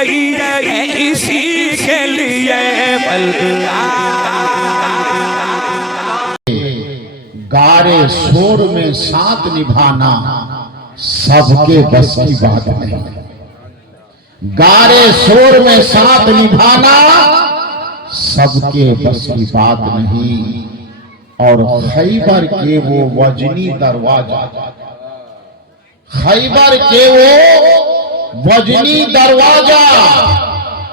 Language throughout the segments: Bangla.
गई है इसी के लिए गारे शोर में साथ निभाना सबके बस की बात नहीं। गारे शोर में साथ निभाना सबके बस की बात नहीं। और खैबर के वो वजनी दरवाजा, खैबर के वो वजनी दरवाजा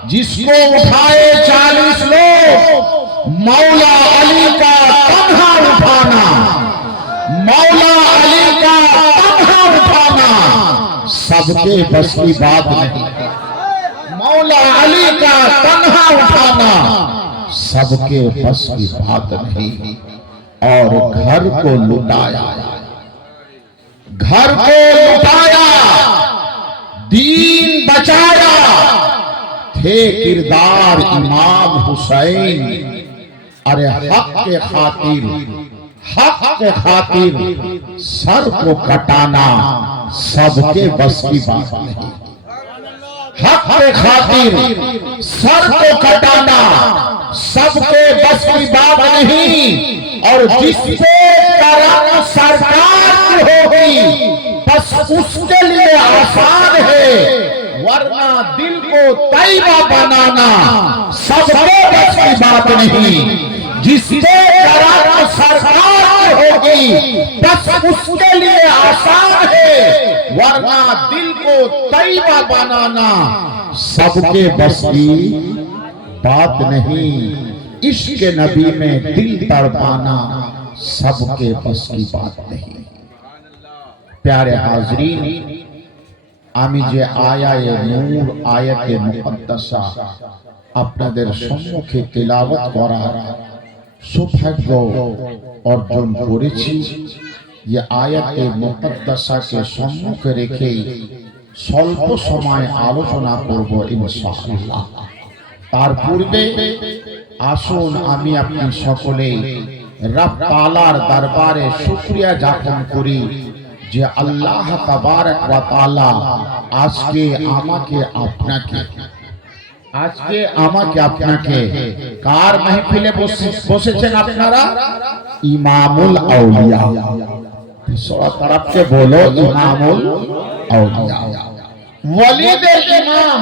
जिसको उठाए 40 लोग, मौला अली का तन्हा उठाना, मौला अली का तन्हा उठाना सबके बस की बात नहीं। मौला अली का तन्हा उठाना सबके बस की बात नहीं। और घर को लुटाया, घर को लुटाया, दीन बचाया। थे किरदार इमाम हुसैन, अरे हक के खातिर, हक के खातिर सर को कटाना सबके बस की बात नहीं। हक के खातिर सर को कटाना सबके बस की बात नहीं। और जिसपे करम सरकार होगी बस उसके लिए आसान है, वरना दिल को तैयबा बनाना सबके बस की बात नहीं। जिसपे करम सरकार होगी बस उसके लिए आसान है, वरना दिल को तैयबा बनाना सबके बस की बात नहीं। इश्क नबी में दिल तड़पाना सबके बस की बात नहीं। प्यारे हाजरीन, आमी जे आयाए नूर आयते मुकद्दासा আপনাদের সম্মুখে তেলাওয়াত করা সৌভাগ্য অর্জন করেছি। ये आयते मुकद्दासाকে সম্মুখে রেখে স্বল্প সময় আলোচনা করব ইনশাআল্লাহ। তার পূর্বে আসুন আমি আপনি সকলে রব তাআলার দরবারে শুকরিয়া জ্ঞাপন করি যে আল্লাহ তাবারক ওয়া তাআলা আজকে আমাকে আপনাকে কার মাহফিলে বসেছেন আপনারা? ইমামুল আউলিয়া। সবার तरफ से बोलो ইমামুল আউলিয়া, ওয়ালিদের ইমাম,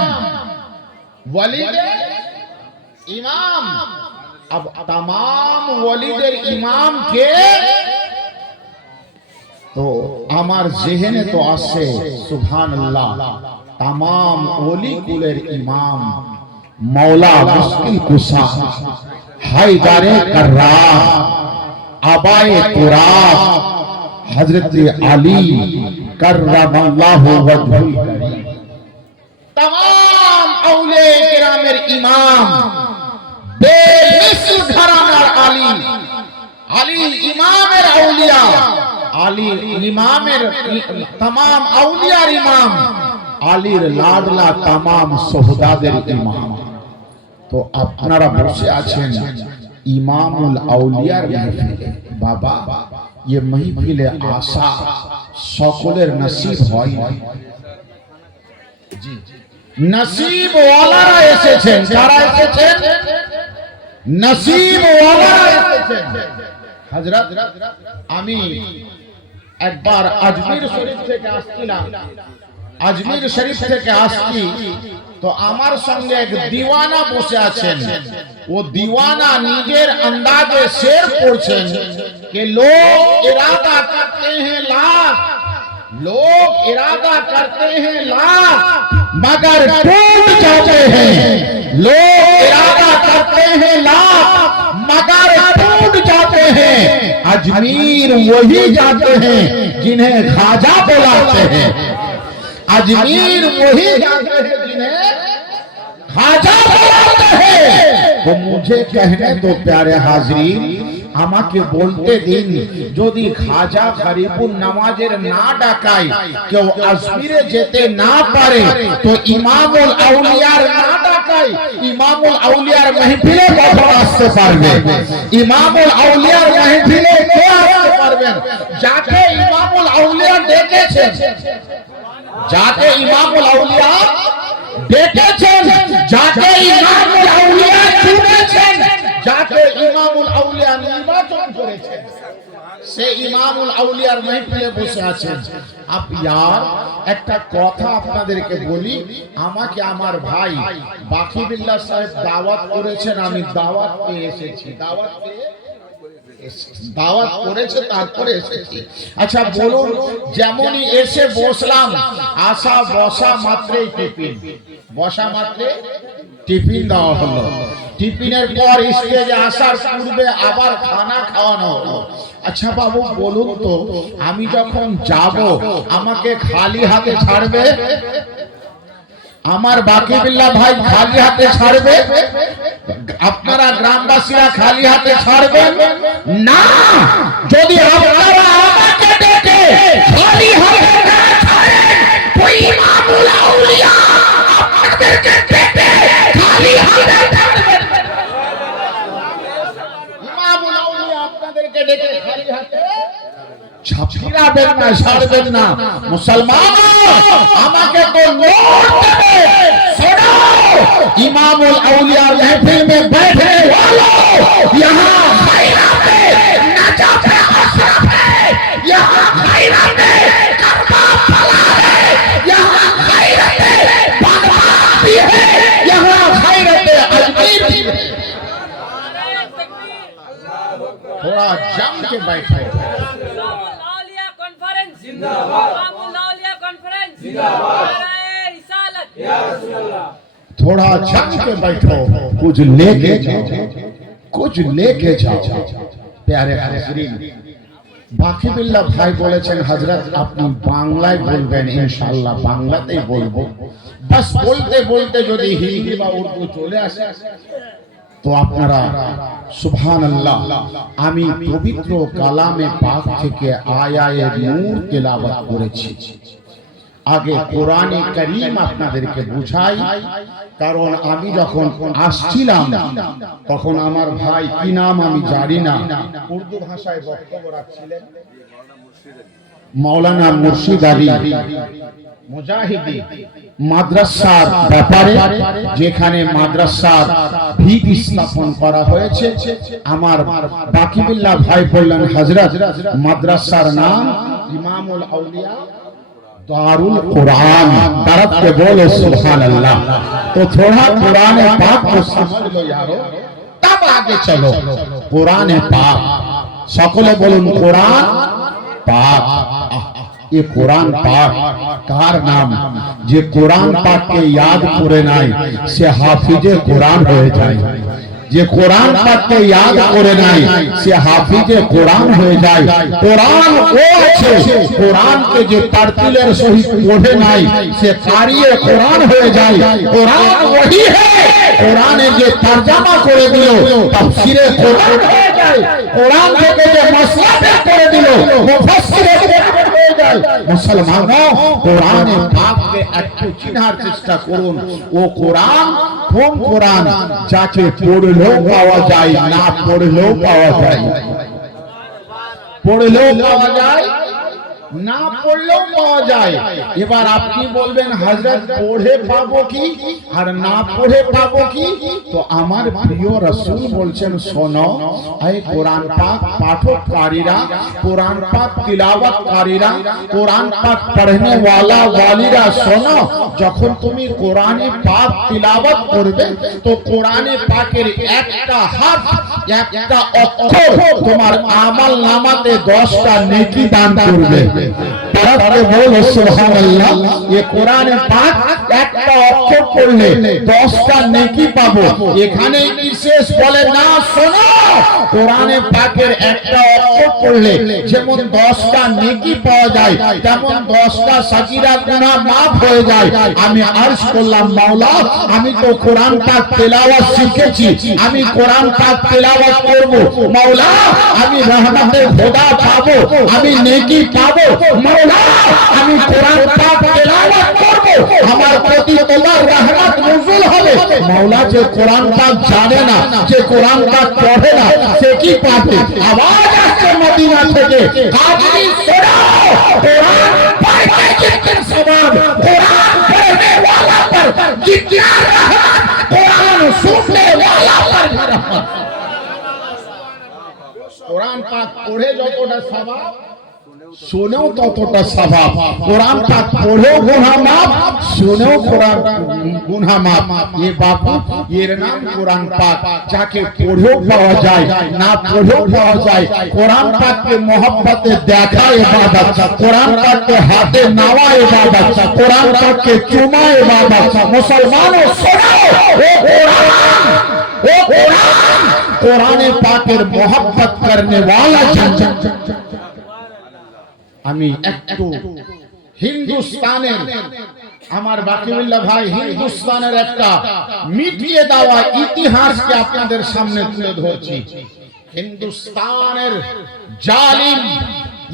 ওয়ালিদের ইমাম। अब तमाम ওয়ালিদের ইমাম কে? তো আমার জেহেনে তো আসে সুবহানাল্লাহ तमाम ওলি কুলের ইমাম मौला मुश्किल कुशा हैदरे कर्रार आबाए तुराब हजरत अली कर्रमल्लाहु वजहुल करीम। तमाम औलिया किरामेर इमाम बेमिसल घरानार आली, अली इमामेर औलिया, अली इमामेर तमाम औलियार इमाम, আলীর লাডলা तमाम সোহদাদের ইমাম। তো আপনারা বসে আছেন ইমামুল আউলিয়ার মাহফিলে। বাবা, ये महफिले आशा সকলের নসিব হয় না। জি, নসিব ওয়ালারা এসেছেন। কারা এসেছেন? নসিব ওয়ালারা এসেছেন। হযরত আমি একবার আজমির শরীফ থেকে আসছিলাম, আজমির শরীফ থেকে আসছি তো আমার সঙ্গে এক দিওয়ানা বসে আছেন। ও দিওয়ানা নিজের अंदाजे शेर পড়ছেন कि लोग इरादा करते हैं लाख, लोग इरादा करते हैं लाख मगर टूट जाते हैं। लोग इरादा करते हैं लाख मगर टूट जाते हैं। अजमीर वही जाते हैं जिन्हें ख्वाजा बुलाते हैं। अजमीर वही जाते हैं जिन्हें ख्वाजा बुलाते हैं। तो मुझे कहने तो प्यारे हाजरीन, আমাকে বলতে দিন, যদি খাজা গরিবুন নওয়াজের না ডাকায়, কেউ আজমিরে যেতে না পারে, তো ইমামুল আউলিয়ার না ডাকায়, ইমামুল আউলিয়ার মাহফিলে কখন আসতে পারবে? ইমামুল আউলিয়ার মাহফিলে কে আসতে পারবেন? যাকে ইমামুল আউলিয়া ডেকেছেন, যাকে ইমামুল আউলিয়া ডেকেছেন ইমামুল আউলিয়ার মাহফিলে বসে আছেন। ইয়ার একটা কথা আপনাদেরকে বলি, আমাকে আমার ভাই বাকি বিল্লাহ সাহেব দাওয়াত করেছেন, আমি দাওয়াত পেয়ে এসেছি। দাওয়াত করেছে তারপরে এসেছি। আচ্ছা বলুন, যেমনই এসে বসলাম, আসা বসা মাত্রই টিফিন, বসা মাত্রে টিফিন দেওয়া হলো। টিফিনের পর স্টেজে আসার পূর্বে আবার খানা খাওয়ানো হলো। আচ্ছা বাবু বলুন তো, আমি যখন যাব আমাকে খালি হাতে ছাড়বে? আমার বাকি বিল্লাহ ভাই খালি হাতে ছাড়বে? আপনারা গ্রামবাসীরা খালি হাতে ছাড়বেন না? যদি আপনারা আমাকে ডেকে খালি হাতে না ছাড়েন, ওই ইমামুল আউলিয়া আপনাদেরকে ডেকে খালি হাতে ছাড়বেন। ইমামুল আউলিয়া আপনাদেরকে ডেকে খালি হাতে ছাড়বেন না, ছাড়বেন না। মুসলমান আমাকে তো নোট দেবে। सुनो, इमामुल औलिया महफिल में बैठने वालों, यहाँ खैरात नजात अशरफ है, यहाँ खैरात करबा फला है, यहाँ खैरात बगदाद भी है, यहाँ खैरात अजमेर भी है। थोड़ा जम के बैठो। इमामुल औलिया कॉन्फ्रेंस जिंदाबाद, इमामुल औलिया कॉन्फ्रेंस जिंदाबाद, रिसालत या रसूल अल्लाह। थोड़ा जम के बैठो, कुछ लेके जाओ, कुछ लेके जाओ। प्यारे हाज़रीन, বাকি বিল্লাহ ভাই বলেছেন হযরত আপনি বাংলায় বলবেন, ইনশাআল্লাহ বাংলাতেই বলবো। বাস বলতে বলতে যদি হিন্দি বা উর্দু চলে আসে তো আপনারা সুবহানাল্লাহ, আমি পবিত্র কালামে পাক থেকে আয়ায়ে নূর তেলাওয়াত করেছি। আগে কোরআনে কারীম আপনাদেরকে বুঝাই, কারণ আমি যখন আসছিলাম তখন আমার ভাই কি নাম আমি জানি না, উর্দু ভাষায় বক্তব্য রাখছিলেন, মাওলানা মুর্শিদ আলী মুজাহিদি মাদ্রাসার ব্যাপারে, যেখানে মাদ্রাসার ভিত স্থাপন করা হয়েছে। আমার বাকি বিল্লাহ ভাই বললেন হযরত মাদ্রাসার নাম ইমামুল আউলিয়া दारुल कुरान। तरफ के बोले सुभान अल्लाह। तो थोड़ा कुरान पाक को समझ लो यारो, तब आगे चलो। कुरान पाक सकले बोलूं कुरान पाक। ये कुरान पाक कार नाम, जे कुरान पाक के याद करे নাই সে হাফিজে কুরআন হয়ে যায়। যে কোরআন পাককে ইয়াদ করে নাই সে হাফিজে কোরআন হয়ে যায়। কোরআন ও আছে, কোরআনকে যে তারতিলের সহিত পড়ে নাই সে কারিয়ে কোরআন হয়ে যায়। কোরআন ওহি है, কোরআনে যে তরজমা করে দিল তাফসীরে কোরআন হয়ে যায়। কোরআন থেকে যে মাসলা করে দিল মুফাসসিরে কোরআন হয়ে যায়। মুসলমানও কোরআনে পাককে একটু চিনার চেষ্টা করুন। ও কোরআন কোন কোরআন যাকে পড়লেও পাওয়া যায়, না পড়লেও পাওয়া যায়, পড়লেও পাওয়া যায়, না পড়লেও পাওয়া যায়। এবার আপনি বলবেন হযরত পড়ে পাবো কি আর না পড়ে পাবো কি? তো আমার প্রিয় রাসূল বলছেন শোনো, এই কোরআন পাক পাঠককারীরা, কোরআন পাক তিলাওয়াতকারীরা, কোরআন পাক পড়নে ওয়ালা ওয়ালিরা শোনো, যখন তুমি কোরআনে পাক তিলাওয়াত করবে তো কোরআনে পাকের একটা হারফ, একটা অক্ষর তোমার আমল নামাতে 10টা নেকি দান করবে। তারপরে বলো সুবহানাল্লাহ। ये কোরআন পাক একটা অক্ষর পড়লে 10টা নেকি পাবো। এখানে বিশেষ বলে না, শোনো, কোরআন পাকের একটা অক্ষর পড়লে যেমন 10টা নেকি পাওয়া যায়, তেমন 10টা সাগীরা গুনাহ maaf হয়ে যায়। আমি আরজ করলাম মাওলা, আমি তো কোরআন পাক তেলাওয়াত শিখেছি, আমি কোরআন পাক তেলাওয়াত করব। মাওলা আমি রহমতের খোদা পাবো, আমি নেকি পাবো। মাওলা আমি কোরআন পাক তেলাওয়াত করব, আমার প্রতি তোমার রহমত নজুল হবে। মাওলা যে কোরআন পাক জানে না, যে কোরআন পাক পড়ে না, সে কি পাবে? আওয়াজ আসছে মদিনা থেকে, কাজী শোনো, কোরআন পড়তে জিতনের সওয়াব, কোরআন পড়নে वाला पर जितना रहमत, कुरान सुनने वाला पर रहमत। कुरान पाक পড়ে যতটা সওয়াব শুনেও ততটা সওয়াব। কোরআন পাক পড়েও গুনাহ মাফ, শুনেও কোরআন গুনাহ মাফ। এ বাপু এর নাম কোরআন পাক, যাকে পড়েও পাওয়া যায় না পড়েও পাওয়া যায়। কোরআন পাককে মহব্বতে দেখা ইবাদত, কোরআন পাককে হাতে নেওয়া ইবাদত, কোরআন পাককে চুমা ইবাদত। মুসলমানও শোনো, ও কোরআন, ও কোরআন, কোরআনে পাকের মহব্বত করনে वाला আমি একটু হিন্দুস্তানের, আমার বাকিউল্লাহ ভাই হিন্দুস্তানের একটা মিটিয়ে দেওয়া ইতিহাসকে আপনাদের সামনে তুলে ধরছি। হিন্দুস্তানের জালিম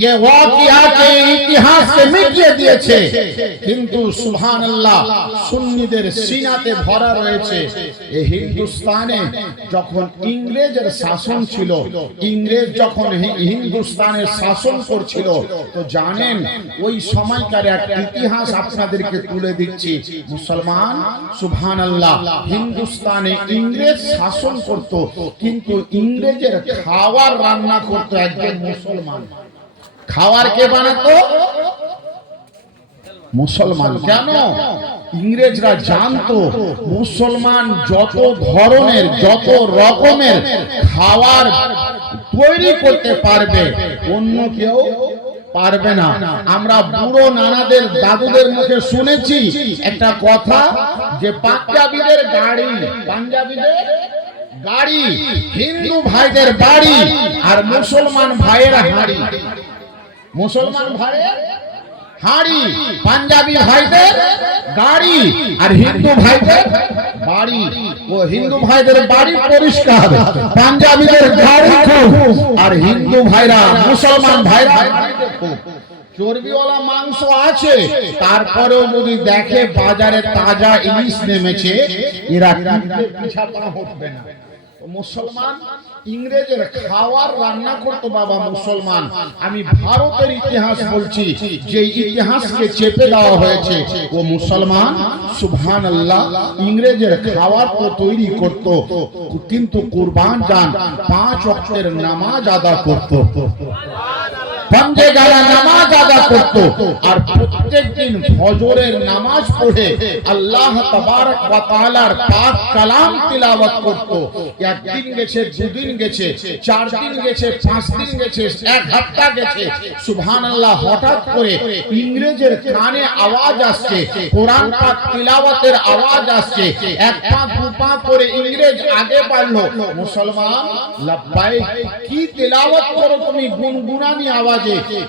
ये वाकिया के इतिहास से मिटिए दिएছে, কিন্তু সুবহানাল্লাহ সুন্নিদের সিনাতে ভরা রয়েছে। এই হিন্দুস্তানে যখন ইংরেজের শাসন ছিল, ইংরেজ যখন হিন্দুস্তানের শাসন করছিল, তো জানেন ওই সময়কার এক ইতিহাস আপনাদেরকে তুলে দিচ্ছি। মুসলমান সুবহানাল্লাহ, হিন্দুস্তানে ইংরেজ শাসন করত, কিন্তু ইংরেজের খাবার রান্না করত একজন মুসলমান। খাবার কে বানাতো? মুসলমান। কেন? ইংরেজরা জানতো মুসলমান যত ধরনের যত রকমের খাবার তৈরি করতে পারবে অন্য কেউ পারবে না। আমরা বুড়ো নানাদের দাদুদের মুখে শুনেছি একটা কথা, যে পাঞ্জাবিদের গাড়ি, পাঞ্জাবিদের গাড়ি, হিন্দু ভাইদের বাড়ি, আর মুসলমান ভাইয়েরা হাঁড়ি। মুসলমান ভাইয়ের হাঁড়ি, পাঞ্জাবি ভাইদের গাড়ি, আর হিন্দু ভাইদের বাড়ি। ও হিন্দু ভাইদের বাড়ি পরিষ্কার, পাঞ্জাবিদের গাড়ি খুব, আর হিন্দু ভাইরা মুসলমান ভাইরা চর্বিওয়ালা মাংস আছে, তারপরেও যদি দেখে বাজারে তাজা ইলিশ নেমেছে, এরা পিছা পা হটবে না। মুসলমান ইংরেজের খাবার রান্না করতো বাবা মুসলমান। আমি ভারতের ইতিহাস বলছি, যে ইতিহাসকে চেপে দেওয়া হয়েছে। ও মুসলমান সুবহানাল্লাহ, ইংরেজের খাবার তো তৈরি করত, কিন্তু কুরবান জান 5 ওয়াক্তের নামাজ আদা করত, বন্দে গালা নামাজ আদা করত, আর প্রত্যেক দিন ফজরের নামাজ পড়ে আল্লাহ তাবারক ওয়া তাআলার পাক কালাম তিলাওয়াত করত। একদিন গেছে, দুদিন গেছে, 4 দিন গেছে, 5 দিন গেছে, 1 সপ্তাহ গেছে। সুবহানাল্লাহ, হঠাৎ করে ইংরেজের কানে আওয়াজ আসছে, কোরআন পাক তিলাওয়াতের আওয়াজ আসছে। 1 পা 2 পা করে ইংরেজ আগে বাড়লো। মুসলমান লাব্বাইক, কি তিলাওয়াত করো তুমি গুনগুনানি আওয়াজ,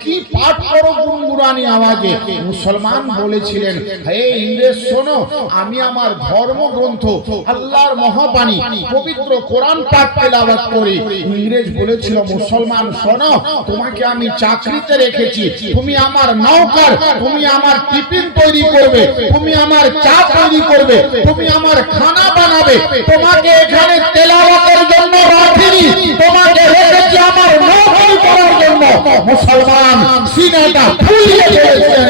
কি পাঠ করো গুনগুনানি আওয়াজে? মুসলমান বলেছিলেন, হে ইংরেজ শোনো, আমি আমার ধর্মগ্রন্থ আল্লাহর মহাবাণী পবিত্র কোরআন পাক তেলাওয়াত করি। ইংরেজ বলেছিল, মুসলমান শোনো, তোমাকে আমি চাকরিতে রেখেছি, তুমি আমার নৌকর, তুমি আমার টিফিন তৈরি করবে, তুমি আমার চা তৈরি করবে, তুমি আমার খানা বানাবে, তোমাকে এখানে তেলাওয়াতের জন্য রাখিনি, তোমাকে রেখেছি আমার নৌকরি করার জন্য। মুসলমান সিনাটা ফুলিয়ে দিয়েছেন,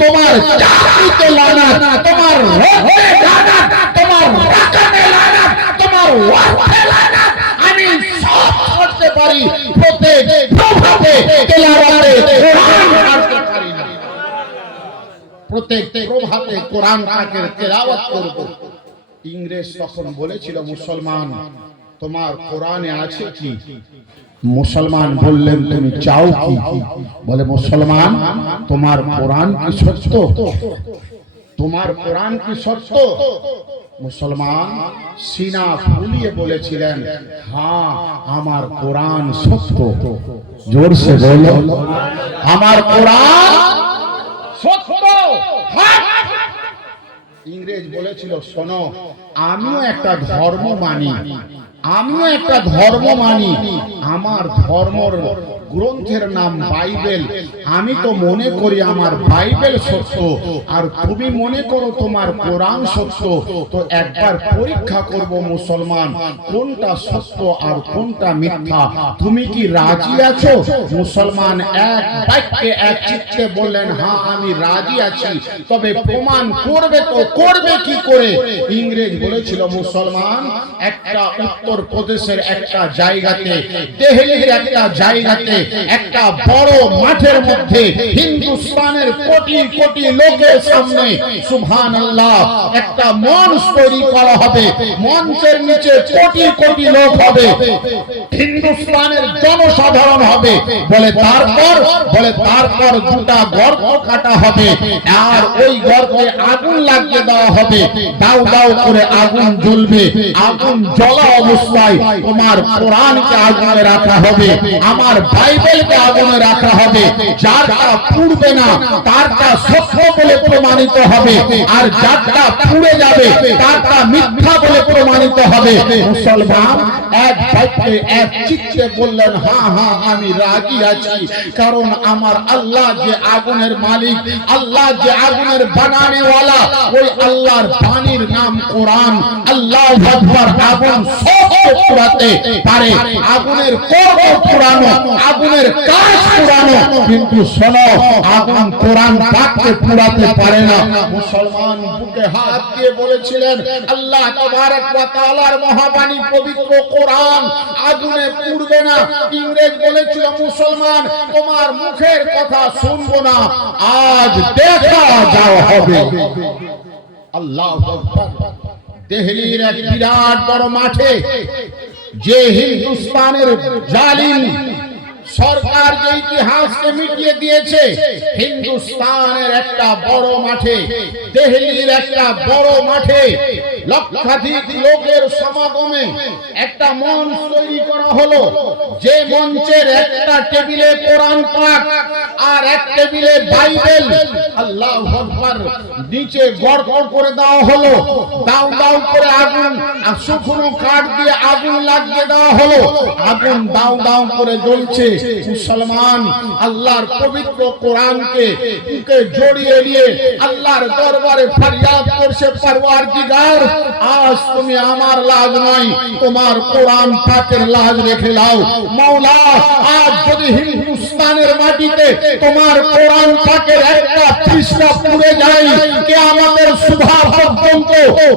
তোমার চাকরিতে লানাত, তোমার রোহে লানাত, তোমার রাকানে লানাত, তোমার ওয়ার্কে লানাত। আমি সব করতে পারি, প্রত্যেক প্রভাতে তেলাওয়াতে কোরআন পড়তে পারি না, প্রত্যেক প্রভাতে কোরআন পাকের তেলাওয়াত করব। ইংরেজ তখন বলেছিল, মুসলমান তোমার কোরআনে আছে কি? মুসলমান বললেন, তুমি চাও কি? বলে, মুসলমান তোমার কোরআন কি সত্য? তোমার কোরআন কি সত্য? মুসলমান সিনা ফুলিয়ে বলেছিলেন, হ্যাঁ আমার কোরআন সত্য। জোর সে বলো, আমার কোরআন সত্য। ইংরেজ বলেছিল, শোনো, আমিও একটা ধর্ম মানি, আমিও একটা ধর্ম মানি, আমার গ্রন্থের নাম বাইবেল। আমি তো মনে করি আমার বাইবেল সত্য, আর তুমি মনে করো তোমার কোরআন সত্য। তো একবার পরীক্ষা করব মুসলমান, কোনটা সত্য আর কোনটা মিথ্যা। তুমি কি রাজি আছো? মুসলমান এক বাক্যে এক চিত্তে বললেন, হ্যাঁ আমি রাজি আছি। তবে প্রমাণ করবে তো করবে কি করে? ইংরেজ বলেছিল মুসলমান, একটা উত্তর প্রদেশের একটা জায়গাতে, দিল্লির একটা জায়গাতে, একটা বড় মাঠের মধ্যে হিন্দুস্তানের কোটি কোটি লোকের সামনে সুবহানাল্লাহ একটা মঞ্চ তৈরি করা হবে। মঞ্চের নিচে কোটি কোটি লোক হবে, হিন্দুস্তানের জনসাধারণ হবে। বলে তারপর দুটা গর্ত কাটা হবে, আর ওই গর্তে আগুন লাগিয়ে দেওয়া হবে। দাও দাও করে আগুন জ্বলবে। আগুন জ্বলা অবস্থায় তোমার কোরআনকে আগুনে রাখা হবে, আমার বাইবেলকে আগুনে রাখা হবে। যারটা পুড়বে না তারটা সত্য বলে প্রমাণিত হবে, আর যারটা পুড়ে যাবে তারটা মিথ্যা বলে প্রমাণিত হবে। মুসলমান এক বাক্যে এক চিত্তে বললেন, হ্যাঁ হ্যাঁ আমি রাজি আছি। কারণ আমার আল্লাহ যে আগুনের মালিক, আল্লাহ যে আগুনের বানানেওয়ালা, ওই আল্লাহর বাণীর নাম কোরআন। আল্লাহু আকবার। আগুন সবকে পুরাতে পারে, আগুনের কর্ম পুরানো, আগুনের কাজ পুরানো, কিন্তু শোনো, আগুন কোরআন পাককে পুরাতে পারে না। মুসলমান বুকে হাত দিয়ে বলেছিলেন, আল্লাহ তাবারক ওয়া তাআলার মহাবাণী পবিত্র কোরআন আগুনে পুড়বে না। ইংরেজ বলেছিল, মুসলমান তোমার মুখের কথা শুনবো না, আজ দেখা যাওয়া হবে। আল্লাহু আকবার। দিল্লির এক বিরাট বড় মাঠে, যে হিন্দুস্তানের জালিম সরকার যে ইতিহাসকে মিটিয়ে দিয়েছে, হিন্দুস্তানের একটা বড় মাঠে, দিল্লির একটা বড় মাঠে লক্ষাধিক লোকের সমাগমে একটা মঞ্চ তৈরি করা হলো। যে মঞ্চের একটা টেবিলে কোরআন পাক আর এক টেবিলে বাইবেল, আল্লাহু আকবার, নিচে গড় করে দেওয়া হলো। দাও দাও করে আগুন, শুকনো কাঠ দিয়ে আগুন লাগিয়ে দেওয়া হলো। আগুন দাও দাও করে জ্বলছে। মুসলমান আল্লাহর পবিত্র কোরআনকে বুকে জড়িয়ে নিয়ে আল্লাহর দরবারে ফরিয়াদ করছে, পরওয়ারদিগার আজ তুমি আমার লাজ নয়, তোমার কোরআন পাকের লাজ রেখে নাও। মাওলা, আজ যদি হিন্দুস্তানের মাটিতে তোমার কোরআন পাকের একটা পৃষ্ঠা পুড়ে যায়, কিয়ামতের সুবহ পর্যন্ত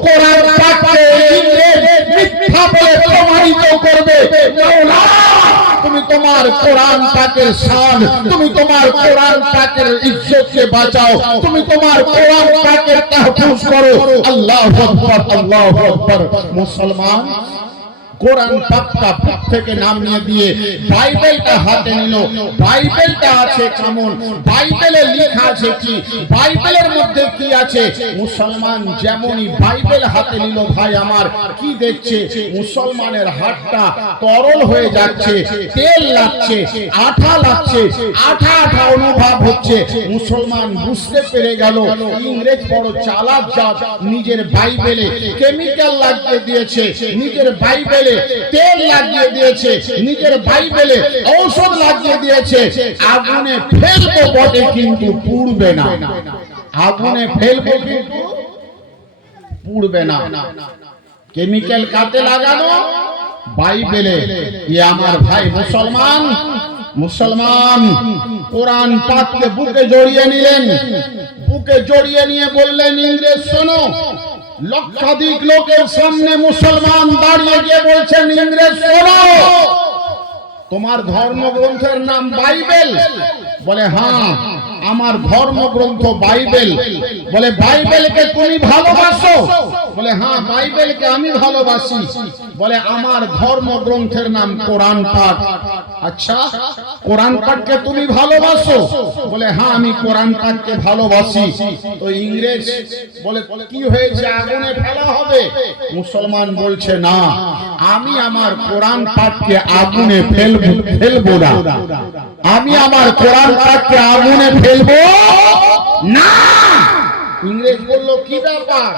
কোরআন পাককে ইংরেজ মিথ্যা বলে প্রমাণিত করবে। মাওলা, তুমি তোমার কোরআন পাকের শান, তুমি তোমার কোরআন পাকের ইজ্জতকে বাঁচাও, তুমি তোমার কোরআন পাকের তাহফুজ করো। আল্লাহু আকবার, আল্লাহু আকবার। মুসলমান কোরআন পাকটা বুক থেকে নামিয়ে দিয়ে বাইবেলটা হাতে নিল। বাইবেলটা আছে কেমন? বাইবেলে লেখা আছে কি? বাইবেলের মধ্যে কি আছে? মুসলমান যেমনই বাইবেল হাতে নিল, ভাই আমার কি দেখছে? মুসলমানের হাতটা তরল হয়ে যাচ্ছে, তেল লাগছে, আঠা লাগছে, আঠা আঠা অনুভব হচ্ছে। মুসলমান বুঝতে পেরে গেল ইংরেজ বড় চালাক জাত, নিজের বাইবেলে কেমিক্যাল লাগিয়ে দিয়েছে, নিজের বাইবেলে তেল লাগিয়ে দিয়েছে, নিজের বাইবেলে ঔষধ লাগিয়ে দিয়েছে। আগুনে ফেলবো বটে কিন্তু পুড়বে না, আগুনে ফেলবো কিন্তু পুড়বে না। কেমিক্যাল কাতে লাগানো? বাইবেলে। আমার ভাই মুসলমান, মুসলমান কোরআন পাককে বুকে জড়িয়ে নিলেন। বুকে জড়িয়ে নিয়ে বললেন, ইংরেজ শোনো। লক্ষাধিক লোকের সামনে মুসলমান দাঁড়িয়ে গিয়ে বলছেন, ইংরেজ শোনো, তোমার ধর্মগ্রন্থের নাম বাইবেল? বলে হ্যাঁ, আমার ধর্মগ্রন্থ বাইবেল। বলে বাইবেলকে তুমি ভালোবাসো? বলে হ্যাঁ, বাইবেলকে আমি ভালোবাসি। বলে আমার ধর্মগ্রন্থের নাম কোরআন পাক। আচ্ছা, কোরআন পাককে তুমি ভালোবাসো? বলে হ্যাঁ, আমি কোরআন পাককে ভালোবাসি। তো ইংরেজ বলে কি হয়েছে, আগুনে ফেলা হবে? মুসলমান বলছে না, আমি আমার কোরআন পাককে আগুনে ফেলবো না, আমি আমার কোরআন পাককে আগুনে ফেলবো না। ইংরেজ বলল কি ব্যাপার?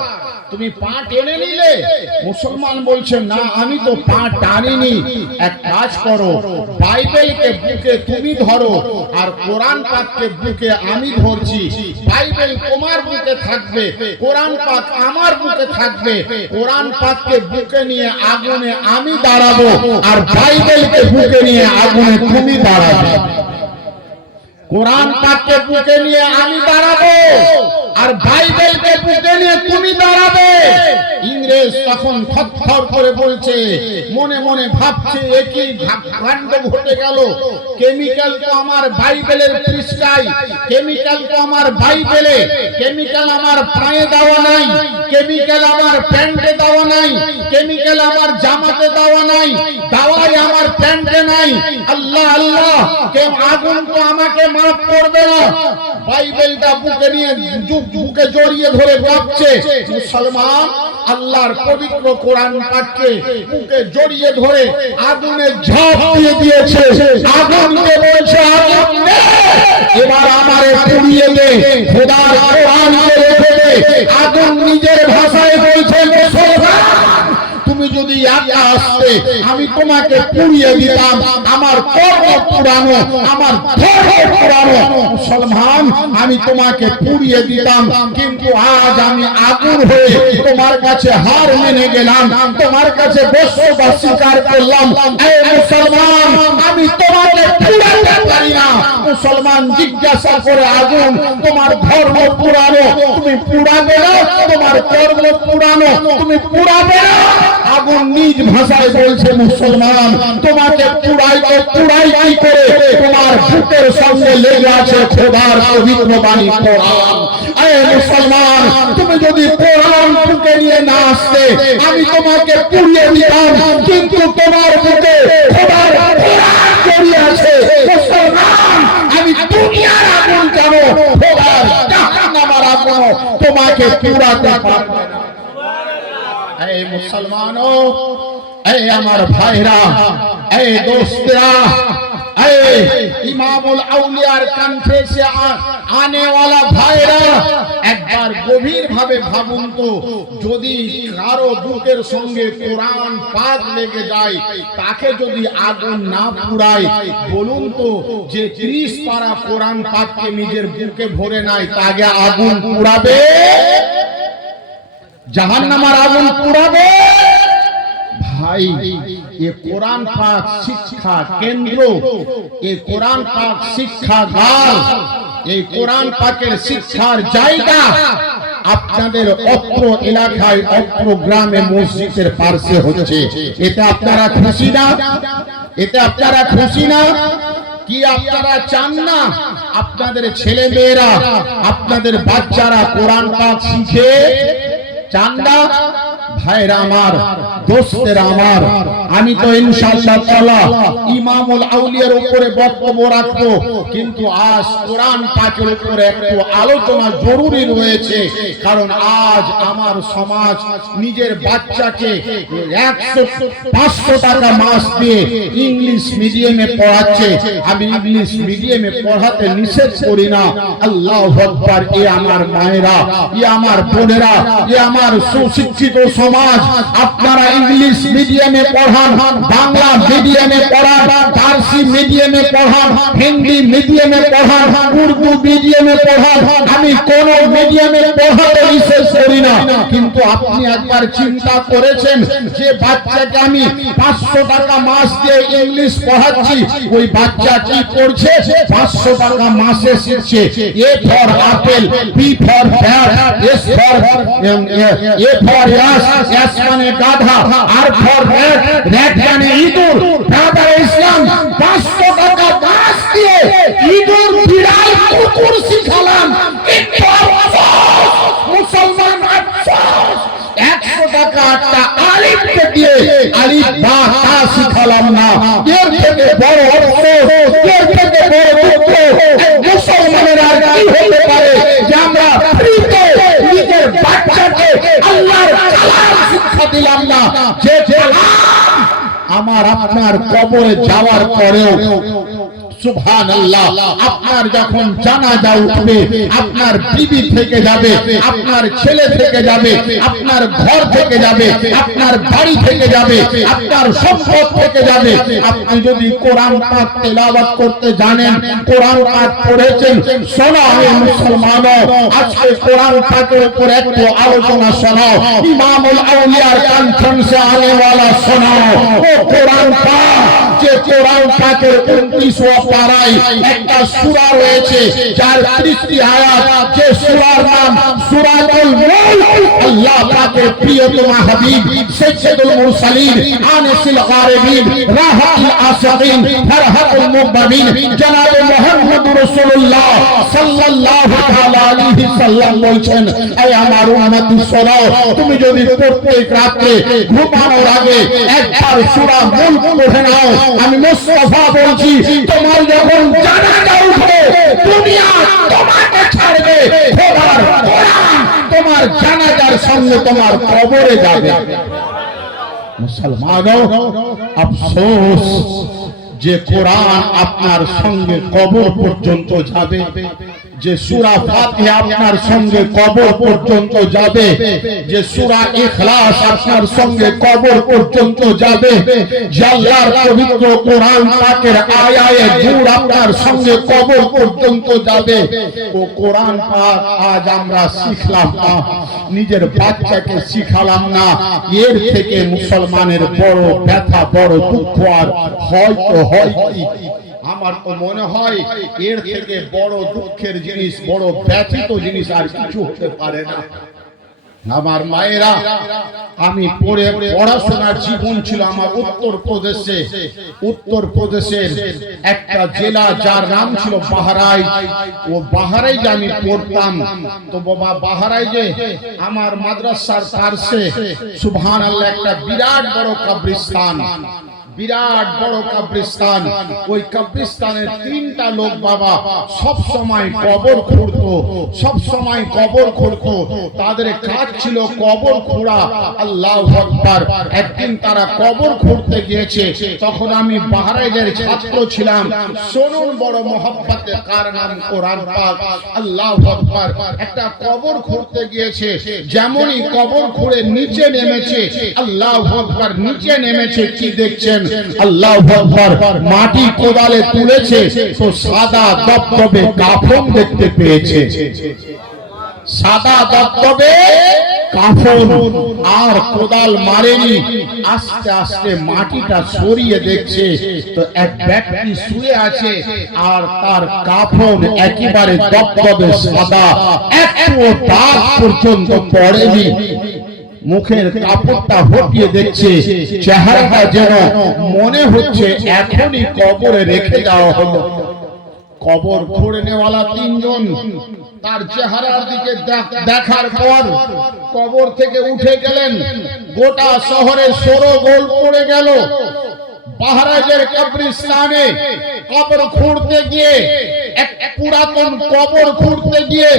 তুমি পা টেনে নিলে। মুসলমান বলছে না, আমি তো পা টানিনি। এক কাজ করো, বাইবেলকে বুকে তুমি ধরো আর কোরআন পাককে বুকে আমি ধরছি। বাইবেল তোমার বুকে থাকবে, কোরআন পাক আমার বুকে থাকবে। কোরআন পাককে বুকে নিয়ে আগুনে আমি দাঁড়াবো আর বাইবেলকে বুকে নিয়ে আগুনে তুমি দাঁড়াবে। কোরআন পাককে বুকে নিয়ে আমি দাঁড়াবো আর বাইবেলকে বুকে নিয়ে তুমি দাঁড়াবে। ইংরেজ তখন থরথর করে বলছে, মনে মনে ভাবছে একই কাণ্ড ঘটে গেল। কেমিক্যাল তো আমার বাইবেলের পৃষ্ঠায়, কেমিক্যাল তো আমার বাইবেলে, কেমিক্যাল আমার পায়ে দেওয়া নাই, কেমিক্যাল আমার প্যান্টে দেওয়া নাই, কেমিক্যাল আমার জামাতে দেওয়া নাই, দাওয়াই আমার প্যান্টে নাই। আল্লাহ আল্লাহ, কেউ আগুন তো আমাকে মাফ করবে না। বাইবেলটা বুকে নিয়ে বুকে জড়িয়ে ধরে কাঁপছে মুসলমান। আল্লাহর পবিত্র কোরআন পাককে বুকে জড়িয়ে ধরে আগুনে ঝাঁপ দিয়ে দিয়েছে। আগুনকে বলছে, আগুন নে, এবার আমারে পুড়িয়ে দে, খোদার কোরআনকে রেখে দে। আগুন নিজের ভাষায় বলছে, মুসলমান তুমি যদি একা আসতে আমি তোমাকে পুড়িয়ে দিতাম। আমার কর্ম পুরানো, আমার ধর্ম পুরানো। মুসলমান আমি তোমাকে পুড়িয়ে দিতাম, কিন্তু আজ আমি আগুন হয়ে তোমার কাছে হার মেনে গেলাম, তোমার কাছে বস্তুতা স্বীকার করলাম। এই মুসলমান আমি তোমাকে পুড়াতে পারি না। মুসলমান জিজ্ঞাসা করে, আগুন তোমার ধর্ম পুরানো, তুমি পুড়াবে না? তোমার কর্ম পুরানো, তুমি পুড়াবে না? আগুন নিজ ভাষায় বলছে, মুসলমান তোমাকে পুড়াই তো পুড়াই কি করে? তোমার বুকের সঙ্গে লেগে আছে খোদার পবিত্র বাণী কোরআন। এই মুসলমান তুমি যদি কোরআন বুকে নিয়ে না আসতে আমি তোমাকে পুড়িয়ে দিতাম, কিন্তু তোমার বুকে খোদার কোরআন জড়িয়ে আছে। মুসলমান আমি দুনিয়ার আগুন জানো, খোদার জাহান্নামের আগুন তোমাকে পুড়াতে পারবে না। এই মুসলমানো, এই আমার ভাইরা, এই দোস্তরা, এই ইমামুল আউলিয়ার কণ্ঠে সে আনে ওয়ালা ভাইরা, একবার গভীর ভাবে ভাবুন তো, যদি কারো বুকের সঙ্গে কোরআন পাক লেগে যায়, তাকে যদি আগুন না পুড়ায়, বলুন তো যে 30 পারা কোরআন পাককে নিজের বুকে ভরে নাই, তাকে আগুন পুড়াবে? জাহান্নামের আগুন পুড়াবে? ভাই, ये कुरान पाक शिक्षा केंद्र, ये कुरान पाक शिक्षागार, ये कुरान पाकेर शिक्षार जायगा আপনাদের অত্র এলাকায় অত্র গ্রামে মসজিদের পাশে হচ্ছে। এতে আপনারা খুশি না? এতে আপনারা খুশি না? কি আপনারা চান না আপনাদের ছেলে মেয়েরা, আপনাদের বাচ্চারা কোরআন পাক শিখে? চান না? ভাইরা আমার, দোস্তেরা আমার, আমি তো ইনশাআল্লাহ তাআলা ইমামুল আউলিয়ার উপরে বক্তব্য রাখবো, কিন্তু আজ কোরআন পাকের উপরে একটু আলোচনা জরুরি রয়েছে। কারণ আজ আমার সমাজ নিজের বাচ্চাকে 100-500 টাকা মাস দিয়ে ইংলিশ মিডিয়ামে পড়াচ্ছে। আমি ইংলিশ মিডিয়ামে পড়াতে নিষেধ করি না, আল্লাহু আকবার। এ আমার মায়েরা, এ আমার বোনেরা, এ আমার সুশিক্ষিত সমাজ, আপনারা ইংলিশ মিডিয়ামে পড়ান, বাংলা মিডিয়ামে পড়ান, ফার্সি মিডিয়ামে পড়ান, হিন্দি মিডিয়ামে পড়ান, উর্দু মিডিয়ামে পড়ান। আমি কোন মিডিয়ামে পড়াতে নিষেধ করি না, কিন্তু আপনি একবার চিন্তা করেছেন যে বাচ্চাকে আমি 500 টাকা মাস দিয়ে ইংলিশ পড়াচ্ছি, ওই বাচ্চা কি করছে? 500 টাকা মাসে শিখছে। A for apple, B for bat, S for A for S মানে গাধা, আর ফর র্যাট, র্যাট মানে ইঁদুর। ব্রাদার ইসলাম 500 টাকা মাস দিয়ে ইঁদুর, বিড়াল, কুকুর শিখালাম, কিন্তু মুসলমান 100 টাকা একটা আলিফকে দিয়ে আলিফ বা তা শিখালাম না। এর থেকে বড় অফসোস, এর থেকে বড় দুঃখ মুসলমানের আর কি হতে পারে যে আমরা ফ্রিতে নিজের বাচ্চাকে আল্লাহর কালাম শিক্ষা দিলাম না, যে কালাম আমার আপনার কবরে যাওয়ার পরেও সুবহানাল্লাহ। আপনার যখন জানাজা উঠবে, আপনার বিবি থেকে যাবে, আপনার ছেলে থেকে যাবে, আপনার ঘর থেকে যাবে, আপনার বাড়ি থেকে যাবে, আপনার সম্পদ থেকে যাবে। আপনি যদি কোরআন পাক তেলাওয়াত করতে জানেন, কোরআন পাক পড়েছেন, শোনো হে মুসলমানও, আজকে কোরআন পাকের উপর একটু আলোচনা শোনো। ইমামুল আউলিয়ার কান্থন সে আনে ওয়ালা শোনো। ও কোরআন পাক, যে কোরআন পাকের 29 পারায় একটা সূরা রয়েছে যার 30টি আয়াত, যে সূরার নাম সূরাতুল মুলক। আল্লাহ পাকের প্রিয়তম হাবিব সাইয়্যিদুল মুরসালিন আনিসুল গারিবিন রাহাতুল আশিকিন ফারহাতুল মুহব্বিন জনাবে মুহাম্মদুর রাসূলুল্লাহ সাল্লাল্লাহু তাআলা আলাইহি সাল্লাম বলছেন, এই আমার উম্মতি শোনো, তুমি যদি প্রত্যেক রাতে ঘুমানোর আগে একবার সূরা মুলক পড়ে নাও, আমি মুস্তাফা বলছি, তোমার যখন জানাজা উঠবে দুনিয়া তোমাকে ছাড়বে, খোদার কোরআন তোমার জানাজার সঙ্গে তোমার কবরে যাবে। মুসলমানও আফসোস যে কোরআন আপনার সঙ্গে কবর পর্যন্ত যাবে, যে সূরা ফাতিহা আপনার সঙ্গে কবর পর্যন্ত যাবে, যে সূরা ইখলাস আপনার সঙ্গে কবর পর্যন্ত যাবে, যে আল্লাহর পবিত্র কোরআন পাকের আয়ায়ে নূর আপনার সঙ্গে কবর পর্যন্ত যাবে। ও কোরআন পাক আজ আমরা শিখলাম না, নিজের বাচ্চাকে শিখালাম না, এর থেকে মুসলমানের বড় ব্যথা, বড় দুঃখ আর হয়তো হয় কি? আমার তো মনে হয় এর থেকে বড় দুঃখের জিনিস, বড় ব্যথিত জিনিস আর কিছু হতে পারে না। আমার মায়েরা, আমি পড়াশোনার জীবন ছিল আমার উত্তর প্রদেশের একটা জেলা যার নাম ছিল বাহরাইচ। ও বাহরাইচে আমি পড়তাম। তো বাবা বাহরাইচে আমার মাদ্রাসার পাশে সুবহানাল্লাহ একটা বিরাট বড় কবরস্থান, বিরাট বড় কবরস্থান। ওই কবরস্থানের 3টা লোক বাবা সব সময় কবর খুঁড়তো, সব সময় কবর খুঁড়তো। তাদের কাজ ছিল কবর খোঁড়া। আল্লাহু আকবার। একদিন তারা কবর খুঁড়তে গিয়েছে, তখন আমি বাহরাইনের ছাত্র ছিলাম। শুনুন বড় মহব্বতে কার নাম কোরআন পাক। আল্লাহু আকবার। একটা কবর খুঁড়তে গিয়েছে, যেমনই কবর খুঁড়ে নিচে নেমেছে, আল্লাহু আকবার, নিচে নেমেছে কি দেখছেন? আল্লাহু আকবার। মাটি কোদালে তুলেছে তো সাদা দবদবে কাফন দেখতে পেয়েছে, সাদা দবদবে কাফন। আর কোদাল মারেনি, আস্তে আস্তে মাটিটা সরিয়ে দেখছে তো এক ব্যক্তি শুয়ে আছে, আর তার কাফন একেবারে দবদবে সাদা, একটু দাগ পর্যন্ত পড়েনি। মুখের কাপড়টা হটিয়ে দেখছে, চেহারাটা যেন মনে হচ্ছে এখনই কবরে রেখে দেওয়া হলো। কবর খুঁড়ে নেওয়ালা 3 জন তার চেহারার দিকে দেখার পর কবর থেকে উঠে গেলেন। গোটা শহরে শোরগোল পড়ে গেল। বাহরাইচের কবরস্থানে কবর খুঁড়তে গিয়ে, এক পুরাতন কবর খুঁড়তে গিয়ে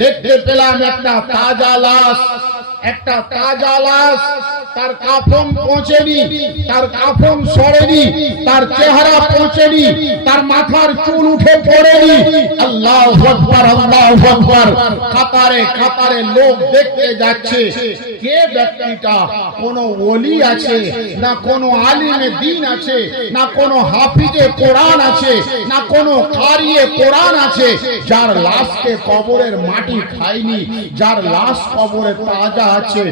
দেখতে পেলাম একটা তাজা লাশ, একটা তাজা লাশ। তার কাফন পৌঁছেনি, তার কাফন সরেনি, তার চেহারা পৌঁছেনি, তার মাথার চুল উঠে পড়েনি। আল্লাহু আকবার, আল্লাহু আকবার। কাতারে কাতারে লোক দেখতে যাচ্ছে কে ব্যক্তিটা। কোন ওলি আছে না, কোন আলিমে দ্বীন আছে না, কোন হাফিজে কোরআন আছে না, কোন কারিয়ে কোরআন আছে, যার লাশকে কবরের মাটি খায়নি, যার লাশ কবরে তাজা আছে।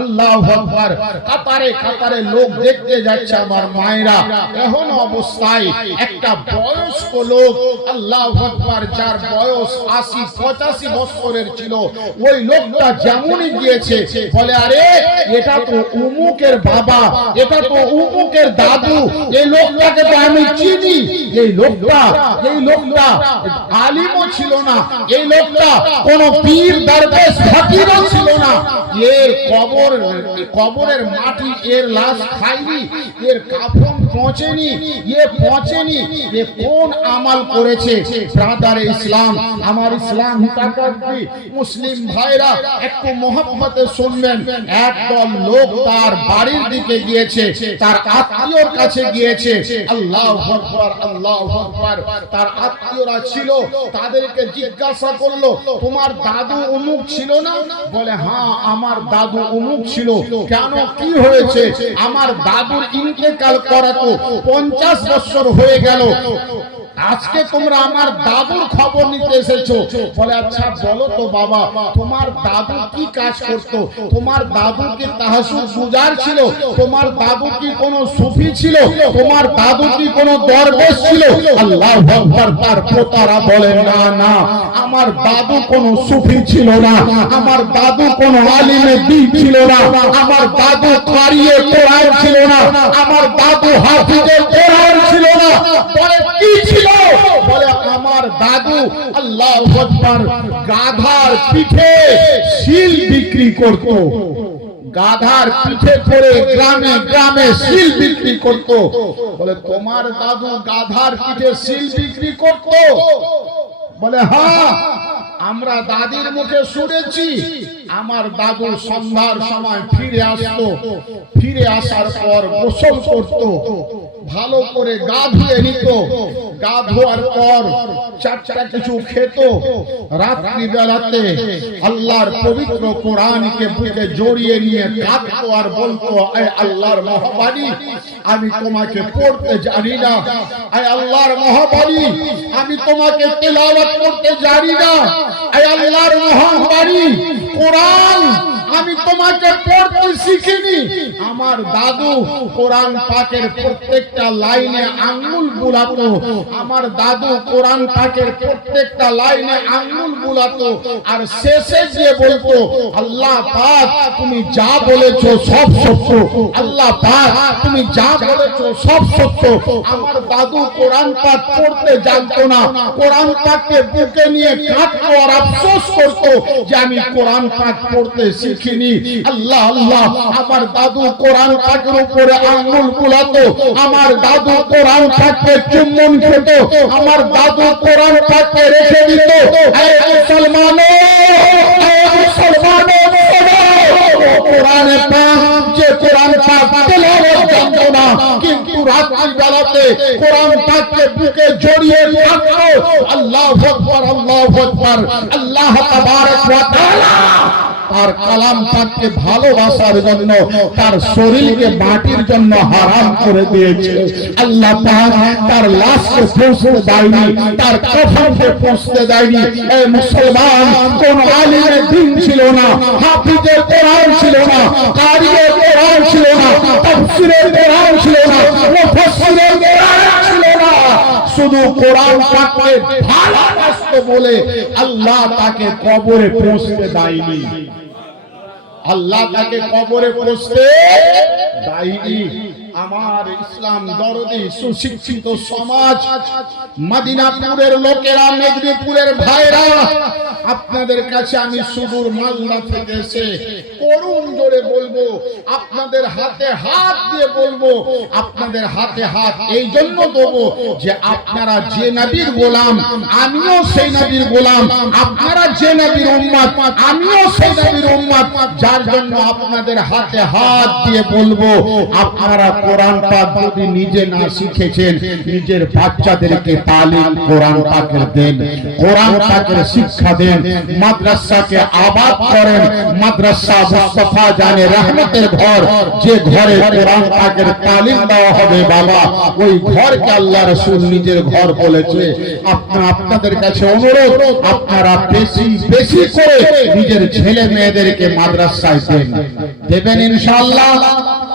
আল্লাহু আকবার। কাতারে কাতারে লোক দেখতে যাচ্ছে আমার মায়েরা। এখন অবস্থায় একটা বয়স্ক লোক, আল্লাহু আকবার, যার বয়স 80-85 বছরের ছিল, ওই লোকটা যেমনই গিয়েছে বলে, আরে এটা তো উমুকের বাবা, এটা তো উমুকের দাদু, এই লোকটাকে তো আমি চিনি। এই লোকটা আলিমও ছিল না, এই লোকটা কোন পীর দরবেশ ফকিরও ছিল না। এর কবরের মাটি এর লাশ খায়নি, এর কাফন পৌঁছেনি, পৌঁছেনি, কোন আমাল করেছে? ব্রাদার ইসলাম, আমার ইসলাম হিতাকাঙ্ক্ষী মুসলিম ভাইরা একটু মহব্বতে শুনবেন। একদল লোক তার বাড়ির দিকে গিয়েছে, তার আত্মীয়র কাছে গিয়েছে। আল্লাহু আকবার, আল্লাহু আকবার। তার আত্মীয়রা ছিল, তাদেরকে জিজ্ঞাসা করলো, তোমার দাদু অমুক ছিল না? বলে হ্যাঁ, আমার দাদু অমুক ছিল। কেন, কি হয়েছে? আমার দাদুর ইন্তেকাল করা তো 50 বছর হয়ে গেল, আজকে তোমরা আমার দাদুর খবর নিতে এসেছো। বলে আচ্ছা বলো তো বাবা, তোমার দাদু কি কাজ করত? তোমার দাদু কি তাহাজ্জুদ গুজার ছিল? তোমার দাদু কি কোনো সুফি ছিল? তোমার দাদু কি কোনো দরবেশ ছিল? আল্লাহু আকবার। তার পোতারা বলে না না, আমার দাদু কোনো সুফি ছিল না, আমার দাদু কোনো আলিমে দ্বীন ছিল না, আমার দাদু কারিয়ে কোরআন ছিল না, আমার দাদু হাফিজে কোরআন ছিল না। বলে কি ছিল? বলে আমার দাদু আল্লাহু আকবার গাধার পিঠে শিল বিক্রি করত। গাধার পিঠে করে গ্রামে গ্রামে শিল বিক্রি করত। বলে তোমার দাদু গাধার পিঠে শিল বিক্রি করত? বলে হ্যাঁ, আমরা দাদির মুখে শুনেছি। আমার দাদু সন্ধ্যার সময় ফিরে আসতো, ফিরে আসার পর গোসল করত, ভালো করে গা ধুয়ে নিত, গা ধোয়ার পর চারটা কিছু খেত, রাত্রি বেলাতে আল্লাহর পবিত্র কোরআনকে বুকে জড়িয়ে নিয়ে কাঁদতো আর বলতো, আয় আল্লাহর মহাবাণী, আমি তোমাকে পড়তে জানি না, আয় আল্লাহর মহাবাণী, আমি তোমাকে তেলাওয়াত করতে জানি না, আয় আল্লাহর মহাবাণী কোরআন আমি তোমাকে পড়তে শিখিনি। আমার দাদু কোরআন পাকের প্রত্যেকটা লাইনে আঙ্গুল বুলাতো, আমার দাদু কোরআন পাকের প্রত্যেকটা লাইনে আঙ্গুল বুলাতো, আর শেষে গিয়ে বলতো, আল্লাহ পাক তুমি যা বলেছো সব সত্য, আল্লাহ পাক তুমি যা বলেছো সব সত্য। আমার দাদু কোরআন পাক পড়তে জানতো না, কোরআন পাককে বুকে নিয়ে কাঁদতো আর আফসোস করতো যে আমি কোরআন পাক পড়তে শিখিনি। আল্লাহ আল্লাহ, আমার দাদু কোরআন পাকের উপরে আঙ্গুল বুলাতো, আমার দাদু কোরআন পাককে চুম্বন খেত, আমার দাদু কোরআন পাককে রেখে দিত। এই মুসলমানো, এই মুসলমানো, কোরআনে পাক যে কোরআন পাক তেলাওয়াত জানতো না, কিন্তু রাত্রি বেলাতে কোরআন পাককে বুকে জড়িয়ে রাখতো। আল্লাহু আকবার, আল্লাহু আকবার। আল্লাহ তাবারক ওয়া তাআলা তার কালাম পাককে ভালোবাসার জন্য তার শরীরকে মাটির জন্য হারাম করে দিয়েছে। আল্লাহ পাক তার লাশকে পৌঁছতে দেয়নি, তার কফনকে পৌঁছতে দেয়নি। এই মুসলমান কোন আলিমে দ্বীন ছিল না, হাফিজে কোরআন ছিল না, কারিয়ে কোরআন ছিল না, তাফসীরে কোরআন ছিল না, মুফাসসিরে কোরআন ছিল না, শুধু কোরআন পাককে ভালোবাসতো বলে আল্লাহ তাকে কবরে পৌঁছতে দেয়নি। আল্লাহ তাকে কবরে পৌঁছতে দেয়নি। আমার ইসলাম দরদি সুশিক্ষিত সমাজ, মদিনাপুরের লোকেরা, মেদিনীপুরের ভাইরা, আপনাদের কাছে আমি সুদূর মালদা থেকে এসে করুণ জোরে বলবো, আপনাদের হাতে হাত দিয়ে বলবো, আপনাদের হাতে হাত এই জন্য দেবো যে আপনারা যে নবীর গোলাম, আমিও সেই নবীর গোলাম, আপনারা যে নবীর উম্মত, আমিও সেই নবীর উম্মত, যার জন্য আপনাদের হাতে হাত দিয়ে বলবো, আপনারা কোরআন পাক যদি নিজে না শিখেছেন, নিজের বাচ্চাদেরকে তালিম কোরআন পাকের দেন, কোরআন পাকের শিক্ষা দেন, মাদ্রাসাকে আবাদ করেন। মাদ্রাসা মুস্তাফা জানে রহমতের ঘর, যে ঘরে কোরআন পাকের তালিম দেওয়া হবে বাবা, ওই ঘরকে আল্লাহ রাসূল নিজের ঘর বলেছে। আপনাদের কাছে অনুরোধ, আপনারা বেশি বেশি করে নিজের ছেলে মেয়েদেরকে মাদ্রাসায় দেন, দেবেন ইনশাআল্লাহ,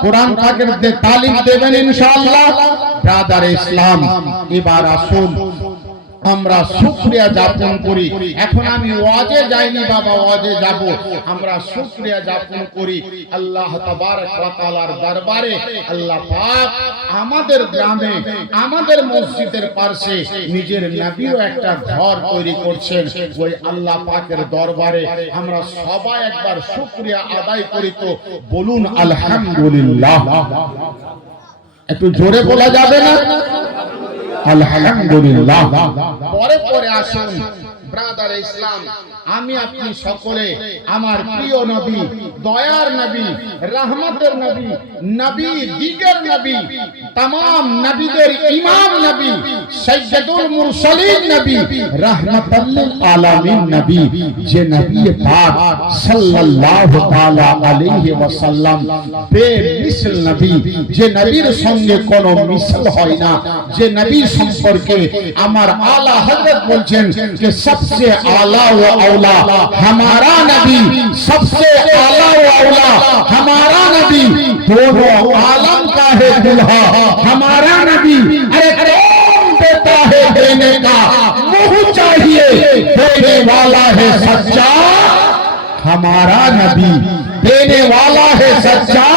কোরআন পাকের তালিম দেবেন ইনশাআল্লাহ। ব্রাদার ইসলাম, এবার আসুন আমরা শুকরিয়া জ্ঞাপন করি। এখন আমি ওয়াজে যাইনি বাবা, ওয়াজে যাব, আমরা শুকরিয়া জ্ঞাপন করি আল্লাহ তাবারক ওয়া তাআলার দরবারে। আল্লাহ পাক আমাদের গ্রামে, আমাদের মসজিদের পাশে নিজের নবীর একটা ঘর তৈরি করছেন। ওই আল্লাহ পাকের দরবারে আমরা সবাই একবার শুকরিয়া আদায় করি, তো বলুন আলহামদুলিল্লাহ। একটু জোরে বলা যাবে না? আলহামদুলিল্লাহ। পরে পরে আসুন ব্রাদার ইসলাম, আমি আপনি সকলে আমার প্রিয় নবী, দয়ার নবী, রহমতের নবী, নবী দিগের নবী, तमाम নবীদের ইমাম নবী, সাইয়্যিদুল মুরসালিন নবী, রাহমাতাল লিল আলামিন নবী, যে নবী পাক সাল্লাল্লাহু তাআলা আলাইহি ওয়াসাল্লাম বেমিসাল নবী, যে নবীর সঙ্গে কোনো মিসাল হয় না, যে নবী সম্পর্কে আমার আলা হযরত বলছেন যে सबसे आला व औला हमारा नबी, सबसे आला व औला हमारा नबी, दोनों आलम का है दुल्हा हमारा नबी। अरे कौन देता है देने का मुंह चाहिए, देने वाला है सच्चा हमारा नबी, देने वाला है सच्चा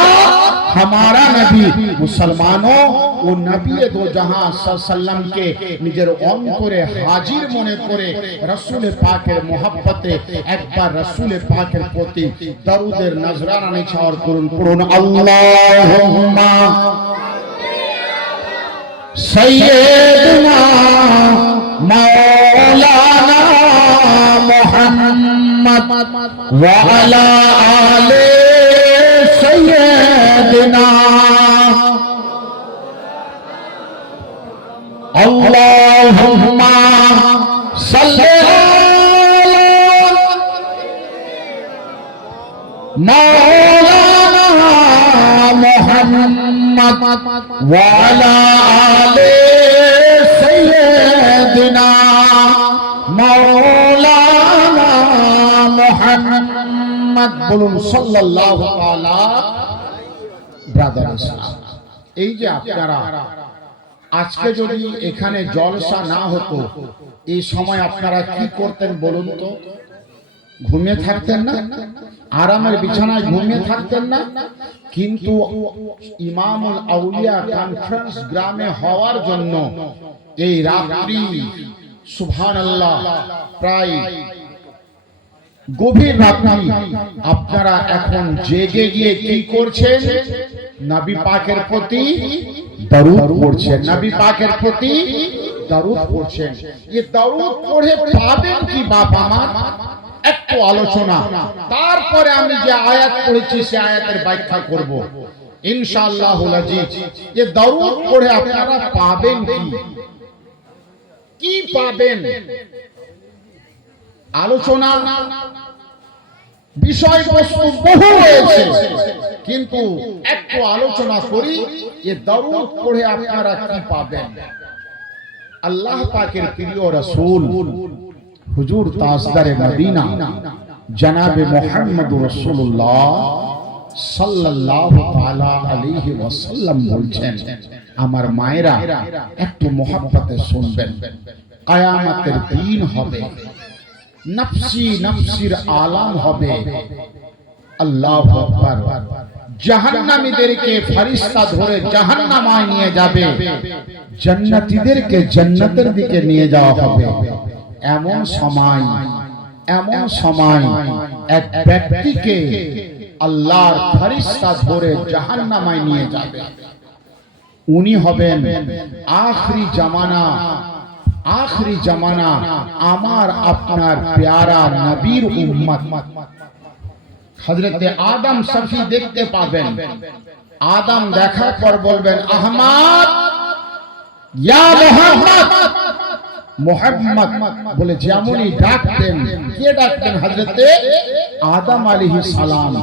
हमारा नबी। मुसलमानों वो नबी दो जहां सल्लम के निजेर अंतरे हाजिर मने करे रसूल पाकेर मोहब्बते एक बार रसूल पाकेर प्रति दरूदेर नजराना निछावर करुन पढ़ुन अल्लाहुम्मा सय्यिदना मौलाना मुहम्मद व अला आले सय्यिदना अल्लाहुम्मा सल्लि अला मौलाना मुहम्मद व अला आले सय्यिदना मौलाना मुहम्मद बोलुन सल्लल्लाहु ताआला। ব্রাদার ইসলাম, এই যে আপনারা আজকে যদি এখানে জলসা না হতো, এই সময় আপনারা কি করতেন বলুন তো? ঘুমিয়ে থাকতেন না? আরামের বিছানায় ঘুমিয়ে থাকতেন না? কিন্তু ইমামুল আউলিয়া কনফারেন্স গ্রামে হওয়ার জন্য এই রাত্রি সুবহানাল্লাহ প্রায় গভীর রাত্রি আপনারা এখন জেগে গিয়ে কি করছেন? নবী পাকের প্রতি দরুদ পড়ছেন, নবী পাকের প্রতি দরুদ পড়ছেন। এই দরুদ পড়ে পাবেন কি বাপ আমার? একটু আলোচনা, তারপরে আমি যে আয়াত পড়েছি সে আয়াতের ব্যাখ্যা করব ইনশাআল্লাহুল আজিজ। এই দরুদ পড়ে আপনারা পাবেন কি? কি পাবেন? আলোচনা বিষয়বস্তু বহু রয়েছে, কিন্তু একটু আলোচনা করি এই দরুদ পড়ে আপনারা কি পাবেন। আল্লাহ পাকের প্রিয় রাসূল হুজুর তাজদারে মদিনা জনাবে মুহাম্মদুর রাসূলুল্লাহ সাল্লাল্লাহু তাআলা আলাইহি ওয়াসাল্লাম বলছেন, আমার মায়েরা একটু মহব্বতে শুনবেন, কিয়ামতের দিন হবে, নফসি নফসির আলাম হবে। আল্লাহু আকবার। জাহান্নামীদেরকে ফেরেশতা ধরে জাহান্নামায় নিয়ে যাবে, জান্নাতীদেরকে জান্নাতের দিকে নিয়ে যাওয়া হবে। এমন সময় এক ব্যক্তিকে আল্লাহর ফেরেশতা ধরে জাহান্নামায় নিয়ে যাবে। উনি হবেন আখরি জামানা আমার আপনার প্যারা নবীর উম্মত। হযরতে আদম শফি দেখতে পাবেন। আদম দেখার পর বলবেন, আহমদ ইয়া মুহাম্মদ, মুহাম্মদ বলে যেমনই ডাকতেন, কে ডাকতেন? হযরতে আদম আলাইহিস সালাম।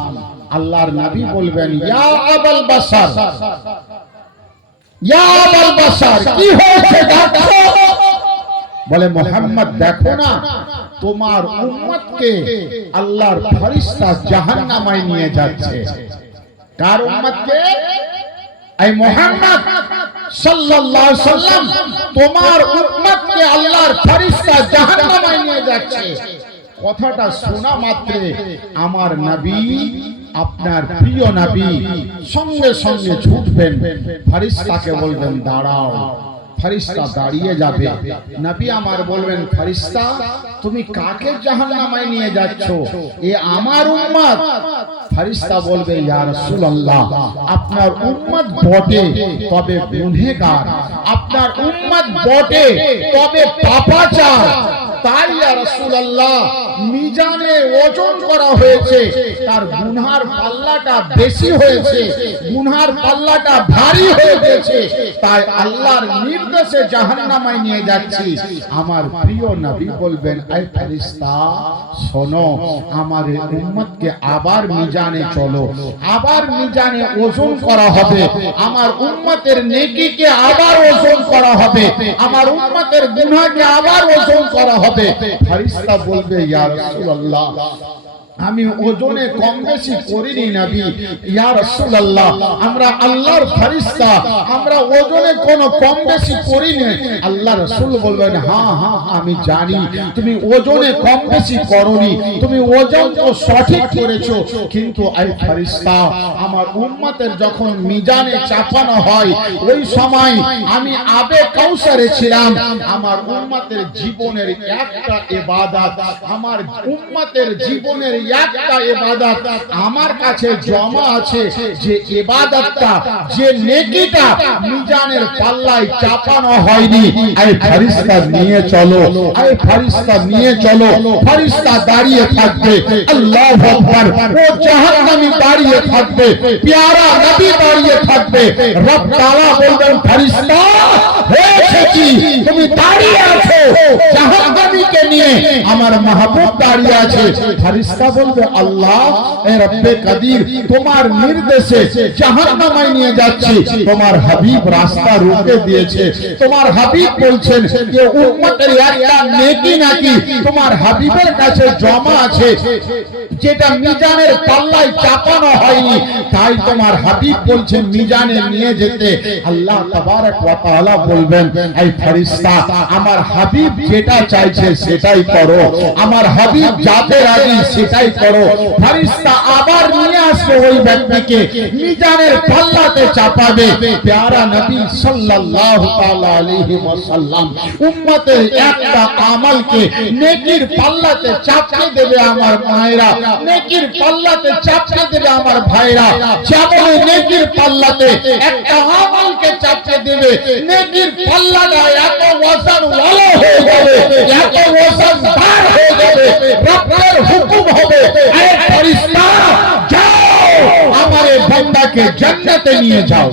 আল্লাহর নবী বলবেন, ইয়া আবুল বাশার, ইয়া আবুল বাশার, কি হয়েছে ডাকছো? বলে, মুহাম্মদ দেখো না, তোমার উম্মতকে আল্লাহর ফেরেশতা জাহান্নামায় নিয়ে যাচ্ছে। কার উম্মতকে? এই মুহাম্মদ সাল্লাল্লাহু আলাইহি সাল্লাম, তোমার উম্মতকে আল্লাহর ফেরেশতা জাহান্নামায় নিয়ে যাচ্ছে। কথাটা শোনা মাত্রে আমার নবী, আপনার প্রিয় নবী সঙ্গে সঙ্গে ছুটবেন, ফেরেশতাকে বলবেন, দাঁড়াও, ফেরেশতা দাঁড়িয়ে যাবে। নবী আমার বলবেন, ফেরেশতা তুমি কাকে জাহান্নামে নিয়ে যাচ্ছ? এ আমার উম্মত। ফেরেশতা বলবে, ইয়া রাসূলুল্লাহ, আপনার উম্মত বটে তবে গুনাহগার, আপনার উম্মত বটে তবে পাপাচার। তাই ইয়া রাসূলুল্লাহ মিজানে ওজন করা হয়েছে, তার গুনার পাল্লাটা বেশি হয়েছে, গুনার পাল্লাটা ভারী হয়ে গেছে, তাই আল্লাহর নির্দেশে জাহান্নামে নিয়ে যাচ্ছি। আমার প্রিয় নবী বলবেন, আই ফেরেশতা শোনো, আমার উম্মতকে আবার মিজানে চলো, আবার মিজানে ওজন করা হবে, আমার উম্মতের নেকিকে আবার ওজন করা হবে, আমার উম্মতের গুনাহকে আবার ওজন করা হবে। ফেরেশতা বলবে, ইয়া রাসূলুল্লাহ আমি ওজনে কম বেশি করিনি নবী, ইয়া রাসূলুল্লাহ আমরা আল্লাহর ফেরেশতা, আমরা ওজনে কোনো কম বেশি করিনি। আল্লাহ রাসূল বলবেন, হ্যাঁ হ্যাঁ আমি জানি তুমি ওজনে কম বেশি করনি, তুমি ওজন তো সঠিক করেছো, কিন্তু এই ফেরেশতা আমার উম্মতের যখন মিজানে চাপানো হয় ওই সময় আমি আবে কাউসারে ছিলাম, আমার উম্মতের জীবনের একটা ইবাদত, আমার উম্মতের জীবনের একটা ইবাদত আমার কাছে জমা আছে, যে ইবাদতটা যে নেকিটা মিজানের পাল্লায় চাপানো হয়নি। এই ফেরেশতা নিয়ে চলো, এই ফেরেশতা নিয়ে চলো। ফেরেশতা দাঁড়িয়ে থাকবে, আল্লাহু আকবার, ও জাহান্নামী দাঁড়িয়ে থাকবে, প্যারা নবী দাঁড়িয়ে থাকবে। রব তাআলা বলবেন, ফেরেশতা হয়েছে কি তুমি দাঁড়িয়ে আছো, জাহান্নামীকে নিয়ে আমার মাহবুব দাঁড়িয়ে আছে। ফেরেশতা বলবে, আল্লাহ এ রব্বে কাদির তোমার নির্দেশে জাহান্নামে নিয়ে যাচ্ছি, তোমার হাবিব রাস্তা রুখে দিয়েছে, তোমার হাবিব বলছেন যে উম্মতের একটা নেকি নাকি তোমার হাবিবের কাছে জমা আছে, যেটা মিজানের পাল্লায় চাপানো হয়নি, তাই তোমার হাবিব বলছেন মিজানে নিয়ে যেতে। আল্লাহ তাবারক ওয়া তাআলা বলবেন, এই ফেরেশতা আমার হাবিব যেটা চাইছে সেটাই করো, আমার হাবিব যাতে রাজি সেটাই করো। ফেরেশতা আবার নিয়ে আসবে ওই ব্যক্তিকে, মিজানের পাল্লাতে চাপাবে। প্যারা নবী সাল্লাল্লাহু তাআলা আলাইহি ওয়াসাল্লাম উম্মতের একটা আমলকে নেকির পাল্লাতে চাপিয়ে দেবে আমার মায়েরা, নেকির পাল্লাতে চাপিয়ে দেবে আমার ভাইরা। যেমন নেকির পাল্লাতে একটা আমলকে চাপিয়ে দেবে, নেকির পাল্লাটা এত ওজন ওয়ালা হয়ে যাবে, এত ওজনদার হয়ে যাবে, রবের হুকুম হবে, এ ফেরেশতা যাও আমার এই বান্দাকে জান্নাতে নিয়ে যাও,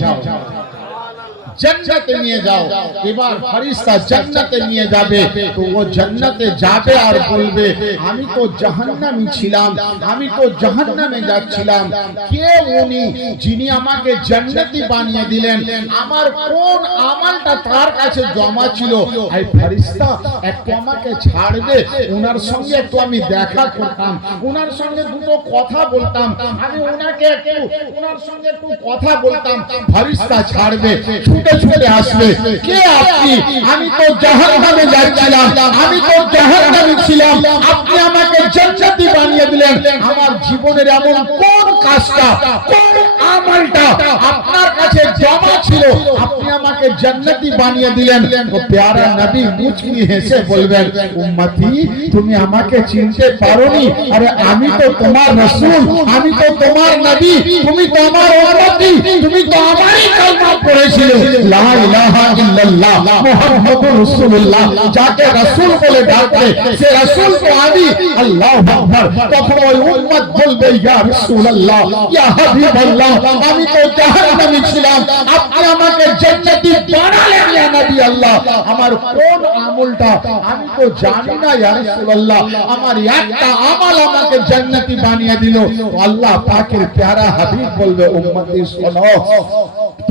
জান্নাতে নিয়ে যাও। এবার ফেরেশতা জান্নাতে নিয়ে যাবে, তো ও জান্নাতে যাবে আর বলবে, আমি তো জাহান্নামী ছিলাম, আমি তো জাহান্নামে যাচ্ছিলাম, কে উনি যিনি আমাকে জান্নাতি বানিয়ে দিলেন, আমার কোন আমলটা তার কাছে জমা ছিল? এই ফেরেশতা একটু আমাকে ছাড় দে, ওনার সঙ্গে একটু আমি দেখা করতাম, ওনার সঙ্গে দুটো কথা বলতাম, আমি ওনাকে একটু ওনার সঙ্গে একটু কথা বলতাম। ফেরেশতা ছাড়বে, ছুটে ছুটে আসবে, কে আপনি? আমি তো জাহান্নামে যাচ্ছিলাম, আমি তো জাহান্নামী ছিলাম, আপনি আমাকে জান্নাতি বানিয়ে দিলেন, আমার জীবনের এমন কোন কাজটা, কোন আমলটা আপনার কাছে জমা ছিল, আপনি আমাকে জান্নাতি বানিয়ে দিলেন? তো প্যারা নবী মুচকি হেসে বলবেন, উম্মতি তুমি আমাকে চিনতে পারোনি? আরে আমি তো তোমার রাসূল, আমি তো তোমার নবী, তুমি তো আমার উম্মতি, তুমি তো আমারই কালমা পড়েছিলে, লা ইলাহা ইল্লাল্লাহ মুহাম্মাদুর রাসূলুল্লাহ, যাকে রাসূল বলে ডাকবে সে রাসূল তো আমি। আল্লাহু আকবার। তখন ওই উম্মত বলবে, ইয়া রাসূলুল্লাহ, ইয়া হাবিবাল্লাহ, আমি তো জাহান্নামী ছিলাম, আপনি আমাকে জান্নাতি বানালেন ইয়া নবী আল্লাহ, আমার কোন আমলটা আমি তো জানি না ইয়া রাসূলুল্লাহ, আমার একটা আমল আমাকে জান্নাতি বানিয়ে দিল। আল্লাহ পাকের প্যারা হাবিব বলবে, উম্মতি শোনো,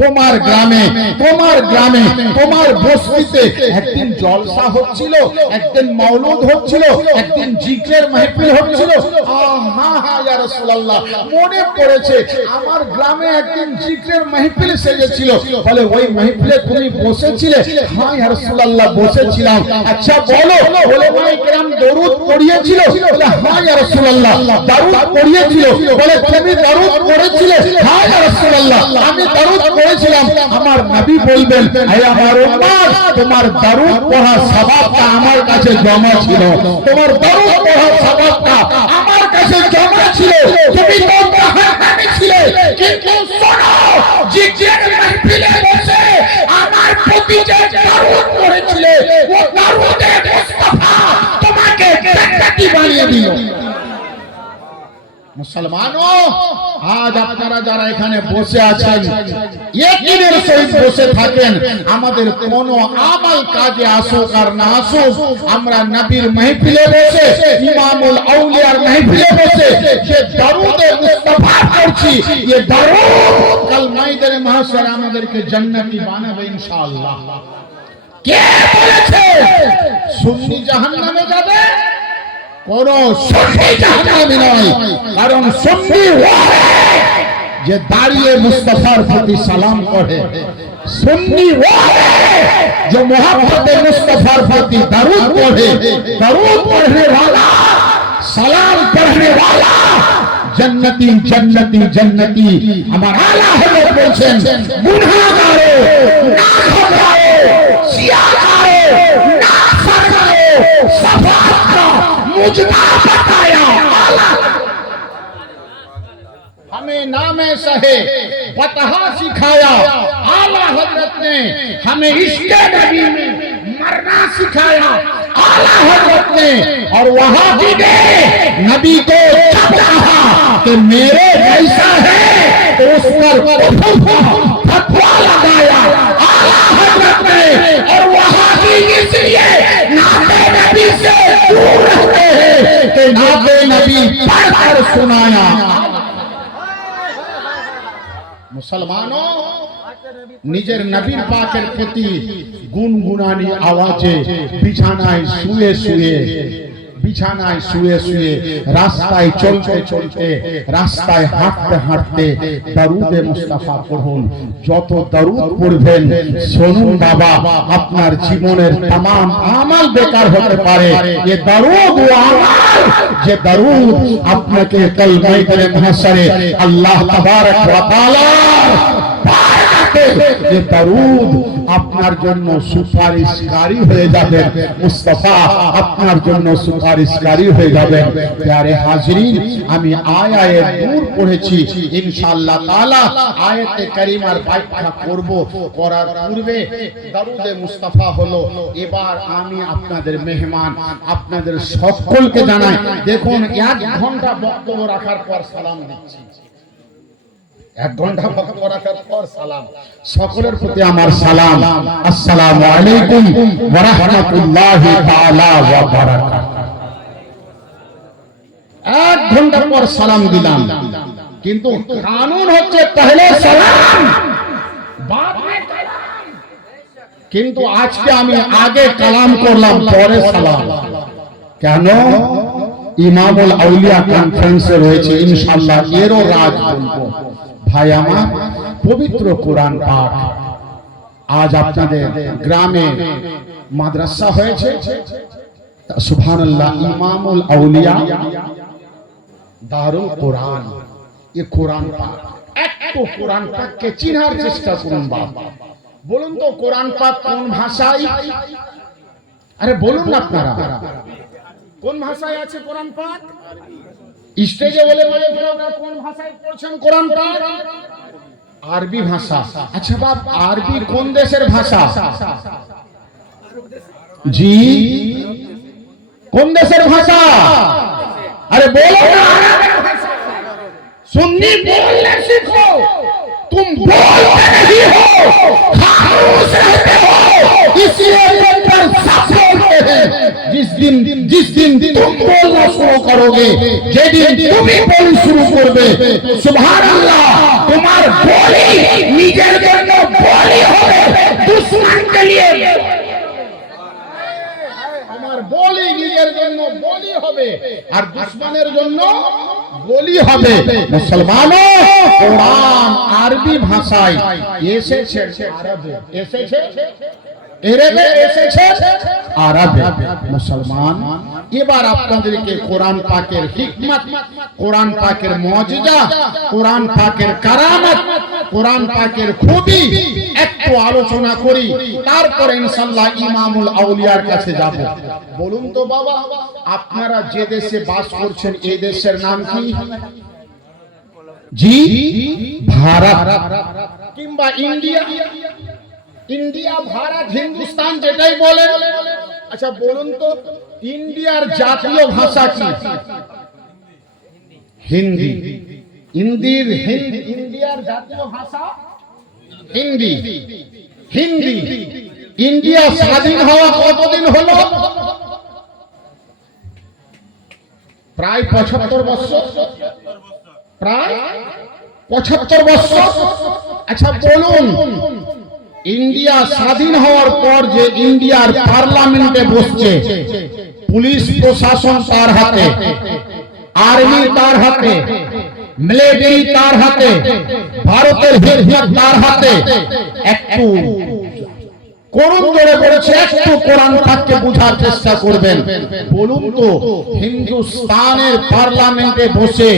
তোমার গ্রামে, তোমার গ্রামে, তোমার বস্তিতে একদিন জলসা হচ্ছিল, একদিন মাওলুদ হচ্ছিল, একদিন জিকরের মাহফিল হচ্ছিল। হ্যাঁ হ্যাঁ ইয়া রাসূলুল্লাহ, মনে পড়েছে আমার গ্রামে একদিন জিকরের মাহফিল সেজেছিল, বলে ওই মাহফিলে তুমি বসেছিলে? হ্যাঁ ইয়া রাসূলুল্লাহ বসেছিলাম। আচ্ছা বলো, ওলামায়ে কেরাম দরুদ পড়িয়েছিল? বলে হ্যাঁ ইয়া রাসূলুল্লাহ দরুদ পড়িয়েছিল। বলে তুমি দরুদ পড়েছিলে? হ্যাঁ ইয়া রাসূলুল্লাহ আমি দরুদ পড়েছিলাম। আমার নবী বলবেন, হে আমার উম্মত, তোমার দরুদ পড়ার সওয়াবটা আমার কাছে জমা ছিল, তোমার দরুদ পড়ার সওয়াবটা আমার কাছে জমা ছিল, তুমি তো জাহান্নামে ছিলে, কিন্তু শোনো, জিকির মাহফিলে বসে আমার প্রতি যে দরুদ পড়েছিলে, ও দরুদে মুস্তাফা তোমাকে জান্নাতি বানিয়ে দিল। মুসলমানও, আজ আপনারা যারা এখানে বসে আছেন, ইয়াকিনের সহিত বসে থাকেন, আমাদের কোন আমল কাজে আসুক আর না আসুক, আমরা নবীর মাহফিলে বসে, ইমামুল আউলিয়ার মাহফিলে বসে যে দরুদে মুস্তাফা পড়ছি, এই দরুদ কাল ময়দানে মাহশরে আমাদেরকে জান্নাতি বানাবে ইনশাআল্লাহ। কে বলেছে সুন্নি জাহান্নামে যাবে? কোন সুন্নি জাহান্নামী নয়, কারণ সুন্নি যে দাঁড়িয়ে মুস্তাফার প্রতি সালাম করে, সুন্নি যে মোহাম্মদে মুস্তাফার প্রতি দরুদ পড়ে, দরুদ পড়ने वाला, সালাম পড়ने वाला जन्नती जन्नती जन्नती। हमारा आला हजरत বলছেন, গুনাহগারো না ঘবরাओ, সিয়াকারো না ফরমাओ, সফাত का मुझना बताया। हमें नामे सहे बतहा सिखाया, आला हजरत ने हमें इश्क़ नबी में मरना सिखाया, आला हजरत ने और वहां भी ने नबी को जब कहा कि मेरे जैसा है तो उस पर फतवा लगाया, आला हजरत ने और वहां भी इसलिए नाते नबी से दूर रहते हैं कि नाते नबी पढ़कर सुनाया। मुसलमानों, নিজের নবীর পাকের প্রতি গুনগুনানি আওয়াজে বিছানায় শুয়ে শুয়ে, বিছানায় শুয়ে শুয়ে, রাস্তায় চলতে চলতে, রাস্তায় হাঁটতে হাঁটতে দরুদে মুস্তাফা পড়ুন। যত দরুদ পড়বেন, শুনুন বাবা, আপনার জীবনের तमाम আমল বেকার হতে পারে। এই দরুদ ও আমল, যে দরুদ আপনাকে কাল ময়দানে মাহশরে আল্লাহ তাবারক ওয়া তাআলা ये दरूद আপনার জন্য সুপারিশকারী হয়ে যাবে, মুস্তাফা আপনার জন্য সুপারিশকারী হয়ে যাবে। প্যারে হাজরিন, আমি আয়ায়ে নূর পড়েছি, ইনশাআল্লাহ তাআলা আয়াতে কারিমার ব্যাখ্যা করব। করার পূর্বে দরুদে মুস্তাফা হলো, এবার আমি আপনাদের মেহমান, আপনাদের সকলকে জানাই, দেখুন 1 ঘন্টা বক্তব্য রাখার পর সালাম দিচ্ছি, 1 ঘন্টা বক্তব্য রাখার পর সালাম। সকলের প্রতি আমার সালাম, আসসালামু আলাইকুম ওয়া রাহমাতুল্লাহি তাআলা ওয়া বারাকাতুহু। 1 ঘন্টা পর সালাম দিলাম, কিন্তু কানুন হচ্ছে পহলে সালাম বাদ মে কালাম, কিন্তু আজকে আমি আগে কালাম করলাম পরে সালাম। কেন? ইমামুল আউলিয়া কনফারেন্সে রয়েছে, ইনশাআল্লাহ এরও রাজ বলবো। ভাই আমার, পবিত্র কোরআন পাঠ আজ আপনাদের গ্রামে মাদ্রাসা হয়েছে, সুবহানাল্লাহ, ইমামুল আউলিয়া দারুল কোরআন, এই কোরআন পাঠ, একটু কোরআন পাককে চিনার চেষ্টা করুন বাবা। বলুন তো কোরআন পাক কোন ভাষায়? আরে বলুন না আপনারা, কোন ভাষায় আছে কোরআন পাক? স্টেজে বলে বলে কোন ভাষায় পড়ছেন কোরআন পাক? আরবি ভাষা। আচ্ছা বাপ, আরবি কোন দেশের ভাষা? জি, কোন দেশের ভাষা? अरे बोलो ना, सुन्नी बोलने सीखो, तुम बोलते नहीं हो, खामोश रहते हो, इसलिए तुम पर सब बोलते हैं। जिस दिन तुम बोलना शुरू करोगे, जे दिन तुम ही बोल शुरू करबे, सुभान अल्लाह, तुम्हार बोली निजेर जন্য बोली হবে, दुश्मन के लिए বলি নিজের জন্য বলি হবে, আর দুশমনের জন্য বলি হবে। মুসলমানও, কোরআন আরবি ভাষায় এসেছে, এসেছে এরাবে এসেছে আরবে মুসলমান। এবার আপনাদেরকে কোরআন পাকের হিকমত, কোরআন পাকের মুজিজা, কোরআন পাকের কারামত, কোরআন পাকের খুবই একটু আলোচনা করি, তারপরে ইনশাআল্লাহ ইমামুল আউলিয়ার কাছে যাব। বলুন তো বাবা, আপনারা যে দেশে বাস করছেন এই দেশের নাম কি? জি, ভারত কিংবা ইন্ডিয়া? ইন্ডিয়া, ভারত, হিন্দুস্তান যেটাই বলেন। আচ্ছা বলুন তো ইন্ডিয়ার জাতীয় ভাষা কি? হিন্দি। ইন্ডিয়ার জাতীয় ভাষা হিন্দি। হিন্দি। ইন্ডিয়া স্বাধীন হওয়া কতদিন হলো? প্রায় ৭৫ বছর। প্রায় ৭৫ বছর। আচ্ছা বলুন, ইন্ডিয়া স্বাধীন হওয়ার পর যে ইন্ডিয়ার পার্লামেন্টে বসছে, পুলিশ প্রশাসন তার হাতে, আর্মি তার হাতে, মিলিটারি তার হাতে, ভারতের হিকমত তার হাতে, একটু করুণ করে বলেছে, একটু কোরআন পাককে বোঝার চেষ্টা করবেন। বলুন তো হিন্দুস্তানের পার্লামেন্টে বসে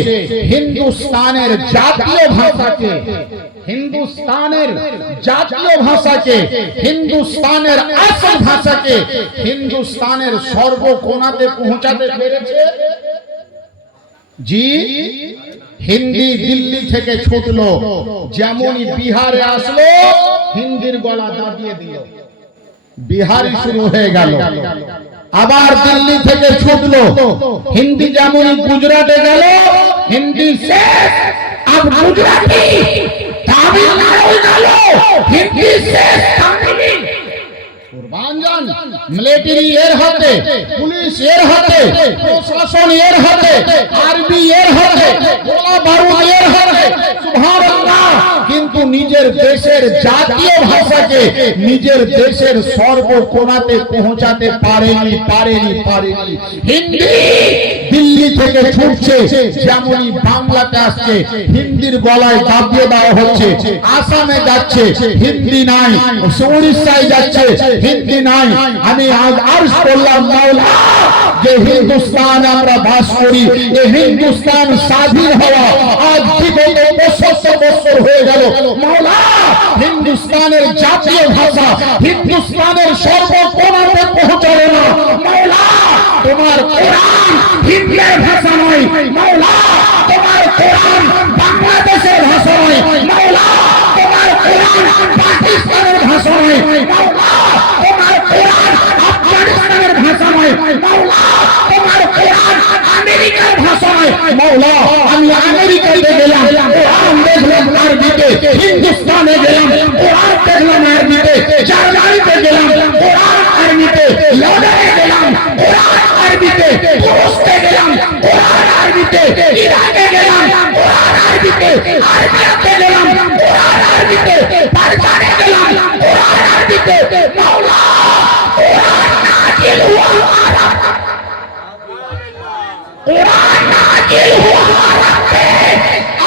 হিন্দুস্তানের জাতীয় ভাষাকে, হিন্দুস্তানের জাতীয় ভাষাকে, হিন্দুস্তানের আসল ভাষাকে হিন্দুস্তানের সর্বকোণাতে পৌঁছাতে পেরেছে? জি, হিন্দি দিল্লি থেকে ছুটলো, যেমনই বিহারে আসলো হিন্দির গলা দাবিয়ে দিল, বিহারি শুরু হয়ে গেল। আবার দিল্লি থেকে ছুটলো, হিন্দি যেমনই গুজরাটে গেল হিন্দি শেষ, अब गुजराती, तमिलनाडु गেল হিন্দি শেষ, তামিলি। কুরবান জান, মিলিটারি এর হাতে, পুলিশ এর হাতে, প্রশাসন এর হাতে, আর্মি এর হাতে, গোলা বারুদ এর হাতে, সুবহানাল্লাহ। কিন্তু নিজের দেশের জাতীয় ভাষাকে নিজের দেশের সর্বকোণাতে পৌঁছাতে পারেনি। হিন্দি দিল্লি থেকে ছুটছে, যেমনই বাংলাতে আসছে হিন্দির গলায় দাবিয়ে দেওয়া হচ্ছে। আসামে যাচ্ছে হিন্দি নাই, উড়িষ্যায় যাচ্ছে হিন্দি নাই। আমি আজ আরজ করলাম মাওলা, যে হিন্দুস্তানে আমরা বাস করি, এই হিন্দুস্তান স্বাধীন হওয়া আজ থেকে ৭৫ বছর হয়ে গেল। মাওলা, হিন্দুস্তানের জাতীয় ভাষা হিন্দুস্তানের সর্বকোণাতে পৌঁছালো না। মাওলা, তোমার কোরআন হিন্দির ভাষা নয়। মাওলা, তোমার কোরআন বাংলাদেশের ভাষা নয়। মাওলা, তোমার কোরআন পাকিস্তানের ভাষা নয়। মাওলা, তোমার কোরআন আফগানিস্তানের ভাষা নয়। মাওলা, তোমার কোরআন আমেরিকার ভাষা নয়। মাওলা, আমি আমেরিকাতে গেলাম, কোরআন দেখলাম আরবিতে, হিন্দুস্তানে গেলাম, কোরআন দেখলাম আরবিতে, জার্মানিতে গেলাম, কোরআন আরবিতে, লন্ডনে গেলাম, কোরআন আরবিতে, তুরস্কে গেলাম, কোরআন আরবিতে, ইরাকে গেলাম, কোরআন আরবিতে, আরবিয়াতে গেলাম, কোরআন আরবিতে, পারসানে গেলাম, কোরআন আরবিতে। মাওলা, কোরআন নাজিল হুয়া আরব, কোরআন नाजिल हुआ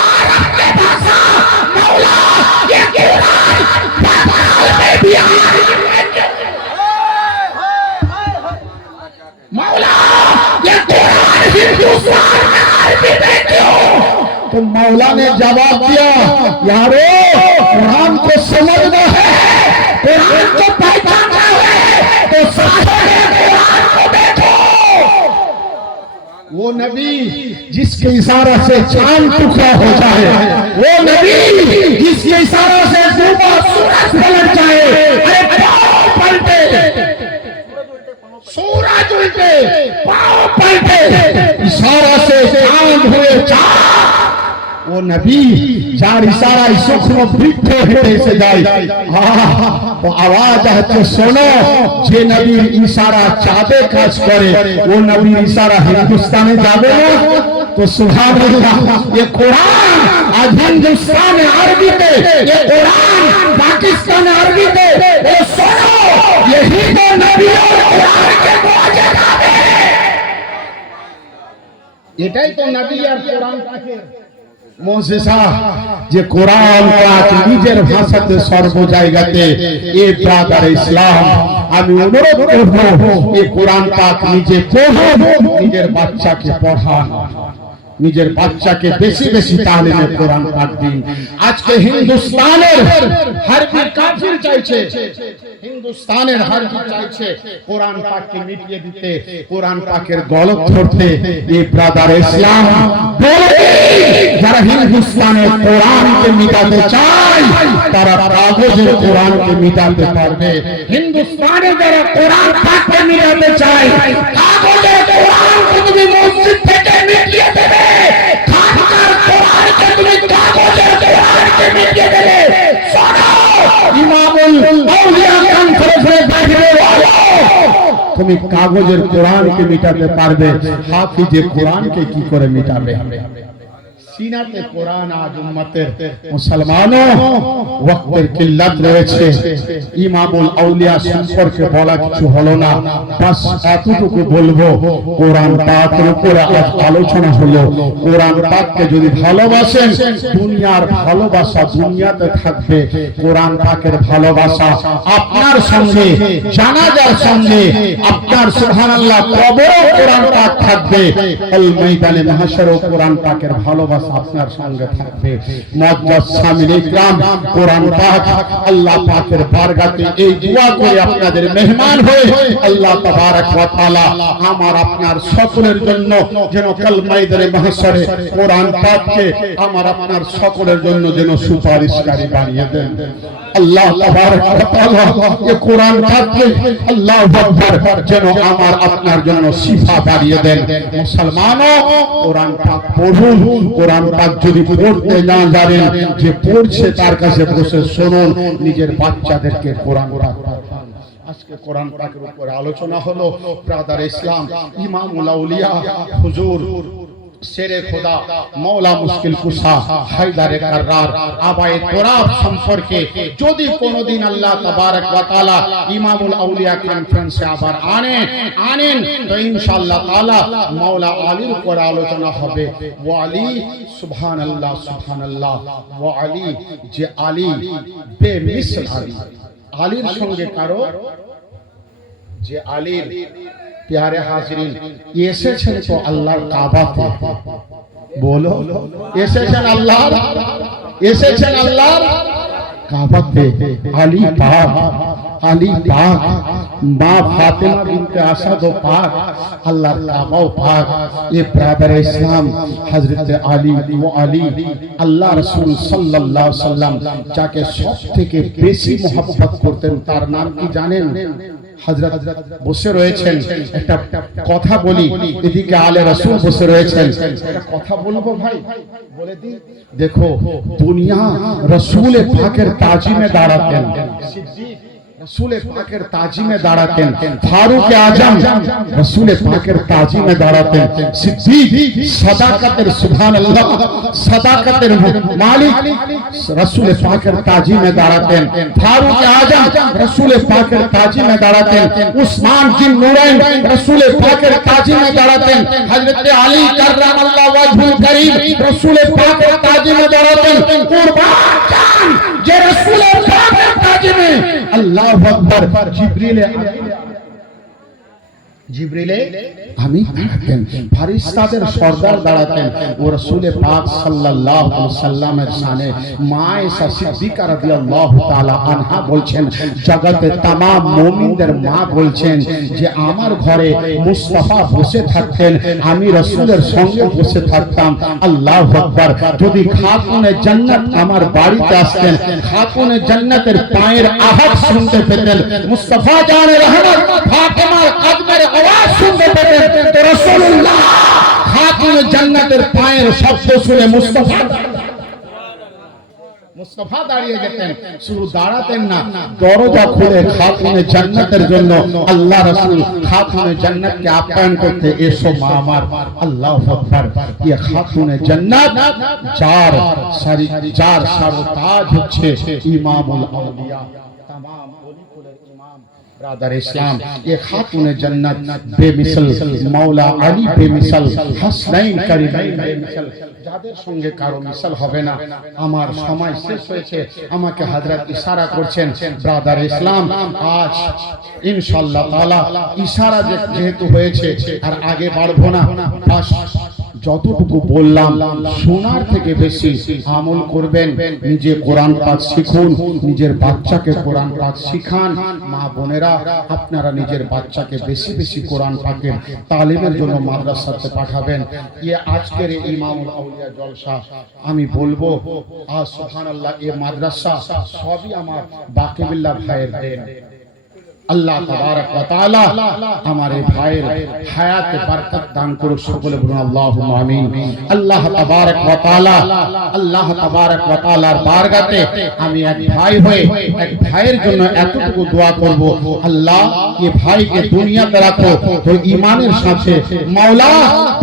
अरब के भाषा। मौला, ये कुरान बंगाल में भी आया। मौला, ये कुरान हिंदुस्तान में अरबी में क्यों? तो मौला ने जवाब दिया, यारो कुरान को समझना है, कुरान को पहचानना है, तो सामने कुरान को देखो। वो नबी जिसके इशारा से चांद टुकड़ा हो जाए, वो नबी जिसके इशारा से डूबा सूरज पलट जाए, अरे पाँव पलटे, सूरज उल्टे, पाँव पलटे, इशारा से चांद हुए चाँद। वो नबी যার ইশারায় সূক্ষ্ম বৃক্ষ হেঁটে এসে যায়, তো আওয়াজ হচ্ছে শোনো, যে নবীর ইশারা চাঁদে কাজ করে ও নবীর ইশারা হিন্দুস্তানে যাবে না। तो सुभानअल्लाह, ये कुरान आज हिंदुस्तान अरबी पे, ये कुरान पाकिस्तान अरबी पे, वो सुनो, यही तो नबी और कुरान के मुआजिजा है। এটাই তো নবী আর কোরআন পাকের মুজিজা যে কোরআন পাক নিজের ভাষাতে সর্ব জায়গাতে এ ব্রাদার ইসলাম আমি অনুরোধ করব এই কোরআন পাক নিজে পড়ুন নিজের বাচ্চাকে পড়ান নিজের বাচ্চাকে বেশি বেশি তালিমে কোরআন পাক দিন আজকে হিন্দুস্তানের হারবি কাফির চাইছে হিন্দুস্তানের হারবি চাইছে কোরআন পাককে মিটিয়ে দিতে কোরআন পাকের গলত ধরতে এই ব্রাদার ইসলাম বলে যারা হিন্দুস্তানের কোরআনকে মিটাতে চায় তারা কাগজের কোরআনকে মিটাতে পারবে হিন্দুস্তানে যারা কোরআন পাককে মিটাতে চায় কাগজের কোরআনকে তুমি মসজিদ থেকে মিটিয়ে দেবে খানকার কোরআনকে তুমি কাগজের কোরআনকে মিটিয়ে দেবে শোনো ইমামুল আউলিয়া কনফারেন্সের বাইরে বলো তুমি কাগজের কোরআনকে মিটাতে পারবে হাফিজে কোরআনকে কি করে মিটাবে সিনাতে কোরআন আজ উম্মতের মুসলমানও ওয়াক্তের কিল্লাত রয়েছে ইমামুল আউলিয়া সম্পর্কে বলা কিছু হলো না বাস এতটুকু বলবো কোরআন পাকের উপরে আজ আলোচনা হলো কোরআন পাককে যদি ভালোবাসেন দুনিয়ার ভালোবাসা দুনিয়াতে থাকবে কোরআন পাকের ভালোবাসা আপনার সঙ্গে জানাজার সঙ্গে আপনার সুবহানাল্লাহ কবরে কোরআন পাক থাকবে আল ময়দানে মাহশারে কোরআন পাকের ভালোবাসা আপনার সঙ্গে থাকবে মুআজ্জাজ সামিল ইকরাম কোরআন পাক আল্লাহ পাকের বারগাতে এই দোয়া করে আপনাদের মেহমান হয়ে আল্লাহ তাবারক ওয়া তাআলা আমার আপনার সকলের জন্য যেন কাল ময়দানে মাহশারে কোরআন পাককে আমার আপনার সকলের জন্য যেন সুপারিশকারী বানিয়ে দেন আল্লাহ তাবারক ওয়া তাআলা এই কোরআন পাককে আল্লাহু আকবার যেন আমার আপনার জন্য শিফা বানিয়ে দেন মুসলমানও কোরআন পাক পড়ুন কোরআন পাক যদি পড়তে না জানেন যে পড়ছে তার কাছে বসে শুনুন নিজের বাচ্চাদেরকে কোরআন পাক আজকে কোরআন পাকের উপর আলোচনা হলো ব্রাদার ইসলাম ইমামুল আউলিয়া হুজুর শেরে খোদা মওলা মুশকিল কুশা হায়দারে কাররার আবায়ে তোরাব সম্পর্কে যদি কোনোদিন আল্লাহ তাবারক ওয়া তাআলা ইমামুল আউলিয়া কনফারেন্সে আবার আনেন তো ইনশাআল্লাহ তাআলা মওলা আলীর উপর আলোচনা হবে ওয়া আলী সুবহানাল্লাহ সুবহানাল্লাহ ওয়া আলী যে আলী বেমিসাল আলী আলীর সঙ্গে কারো যে আলীর प्यारे हाजिरीन এসেছেন তো আল্লাহর কাবাতে বলো এসেছেন আল্লাহর কাবাতে আলী পাক মা ফাতেমা বিনতে আসাদ পাক আল্লাহর কাবাও পাক ये ब्रदर इस्लाम हजरत আলী ও আলী আল্লাহ রাসূল সাল্লাল্লাহু আলাইহি সাল্লাম যাকে সবথেকে বেশি মহব্বত করতেন তার নাম কি জানেন হযরত বসে রয়েছেন একটা কথা বলি এদিকে আলে রাসূল বসে রয়েছেন একটা কথা বলবো ভাই বলে দিই দেখো দুনিয়া রাসূল পাকের তাজিমে দাঁড়াতেন সিদ্দিক रसूल पाकेर ताजीमे दाঁড়াতেন फारूक आजम रसूल पाकेर ताजीमे दाঁড়াতেন सिद्दीक सदाकतेर सुभान अल्लाह सदाकतेर मालिक रसूल पाकेर ताजीमे दाঁড়াতেন फारूक आजम रसूल पाकेर ताजीमे दाঁড়াতেন उस्मान जिन नूरैन रसूल पाकेर ताजीमे दाঁড়াতেন हजरत अली कररामल्लाहु वजहुल करीम रसूल पाकेर ताजीमे दाঁড়াতেন कुर्बान जान जे रसूल पाकेर ताजीमे अल्लाह আকবার জিবরিলে আমি দাঁড়াতেন ফেরেশতাদের সরদার দাঁড়াতেন ও রাসূল পাক সাল্লাল্লাহু আলাইহি সাল্লামের শানে মা আয়েশা সিদ্দিকা রাদিয়াল্লাহু তাআলা আনহা বলছেন জগতের तमाम মুমিনদের মা বলছেন যে আমার ঘরে মুস্তাফা বসে থাকতেন আমি রাসূলের সঙ্গে বসে থাকতাম আল্লাহু আকবার যদি খাতুনে জান্নাত আমার বাড়িতে আসতেন খাতুনে জান্নাতের পায়ের আওয়াজ শুনতে পেতেন মুস্তাফা জানে রহমত ফাতেমার কদমের आवाज सुनते पेतें तो रसूलुल्लाह खातून जन्नतेर पाয়ের শব্দ শুনে মুস্তাফা দাঁড়িয়ে যেতেন শুধু দাঁড়াতেন না দরজা খুলে খাতুনে জান্নাতের জন্য আল্লাহ রাসূল খাতুনে জান্নাতকে আপ্যায়ন করতে এসো মা আমার আল্লাহু আকবার এই খাতুনে জান্নাত চার সরতাজ হচ্ছে ইমামুল আউলিয়া तमाम ওলি কুলের ইমাম ब्रदर इस्लाम ये खातून जन्नत बेमिसल मौला अली बेमिसल हसनैन करीमैन बेमिसल যাদের সঙ্গে কারো মিসাল হবে না। আমার সময় শেষ হয়েছে, আমাকে হযরত ইশারা করছেন ব্রাদার ইসলাম, আজ ইনশাআল্লাহ তাআলা ইশারা যেহেতু হয়েছে আর আগে বাড়বো না, যতটুকু বললাম শোনার থেকে বেশি আমল করবেন। নিজে কোরআন পাক শিখুন, নিজের বাচ্চাকে কোরআন পাক শিখান। মা বোনেরা, আপনারা নিজের বাচ্চাকে বেশি বেশি কোরআন পাকের তালিমের জন্য মাদ্রাসাতে পাঠাবেন। আজকের ইমামুল আউলিয়া জলসা আমি বলবো সুবহানাল্লাহ, এই মাদ্রাসা সবই আমার বাকিবিল্লাহ ভাইয়ের দেন। আল্লাহ তাবারক ওয়া তাআলা আমার এই ভাইয়ের হায়াতে বরকত দান করুক, সকলে বলুন আল্লাহুম্মা আমিন। আল্লাহ তাবারক ওয়া তাআলার বারগাতে আমি এক ভাই হয়ে এক ভাইয়ের জন্য এতটুকু দোয়া করব, আল্লাহ এই ভাইকে দুনিয়াতে রাখো তো ঈমানের সাথে। মাওলা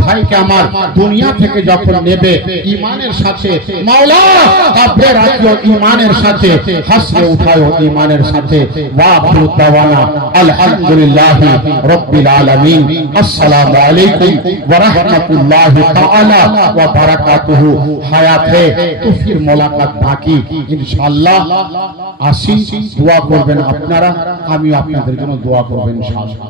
ভাইকে আমার দুনিয়া থেকে যখন নেবে ঈমানের সাথে, মাওলা কবরে রাখিও ঈমানের সাথে, হাসরে উঠাও ঈমানের সাথে। ওয়া আখিরু দাওয়ানা আলহামদুলিল্লাহি রাব্বিল আলামিন। আসসালামু আলাইকুম ওয়া রাহমাতুল্লাহি তাআলা ওয়া বারাকাতুহু। হায়াত है तो फिर मुलाकात बाकी इंशाअल्लाह। আসি, দোয়া করবেন আপনারা, আমিও আপনাদের জন্য দোয়া করব ইনশাআল্লাহ।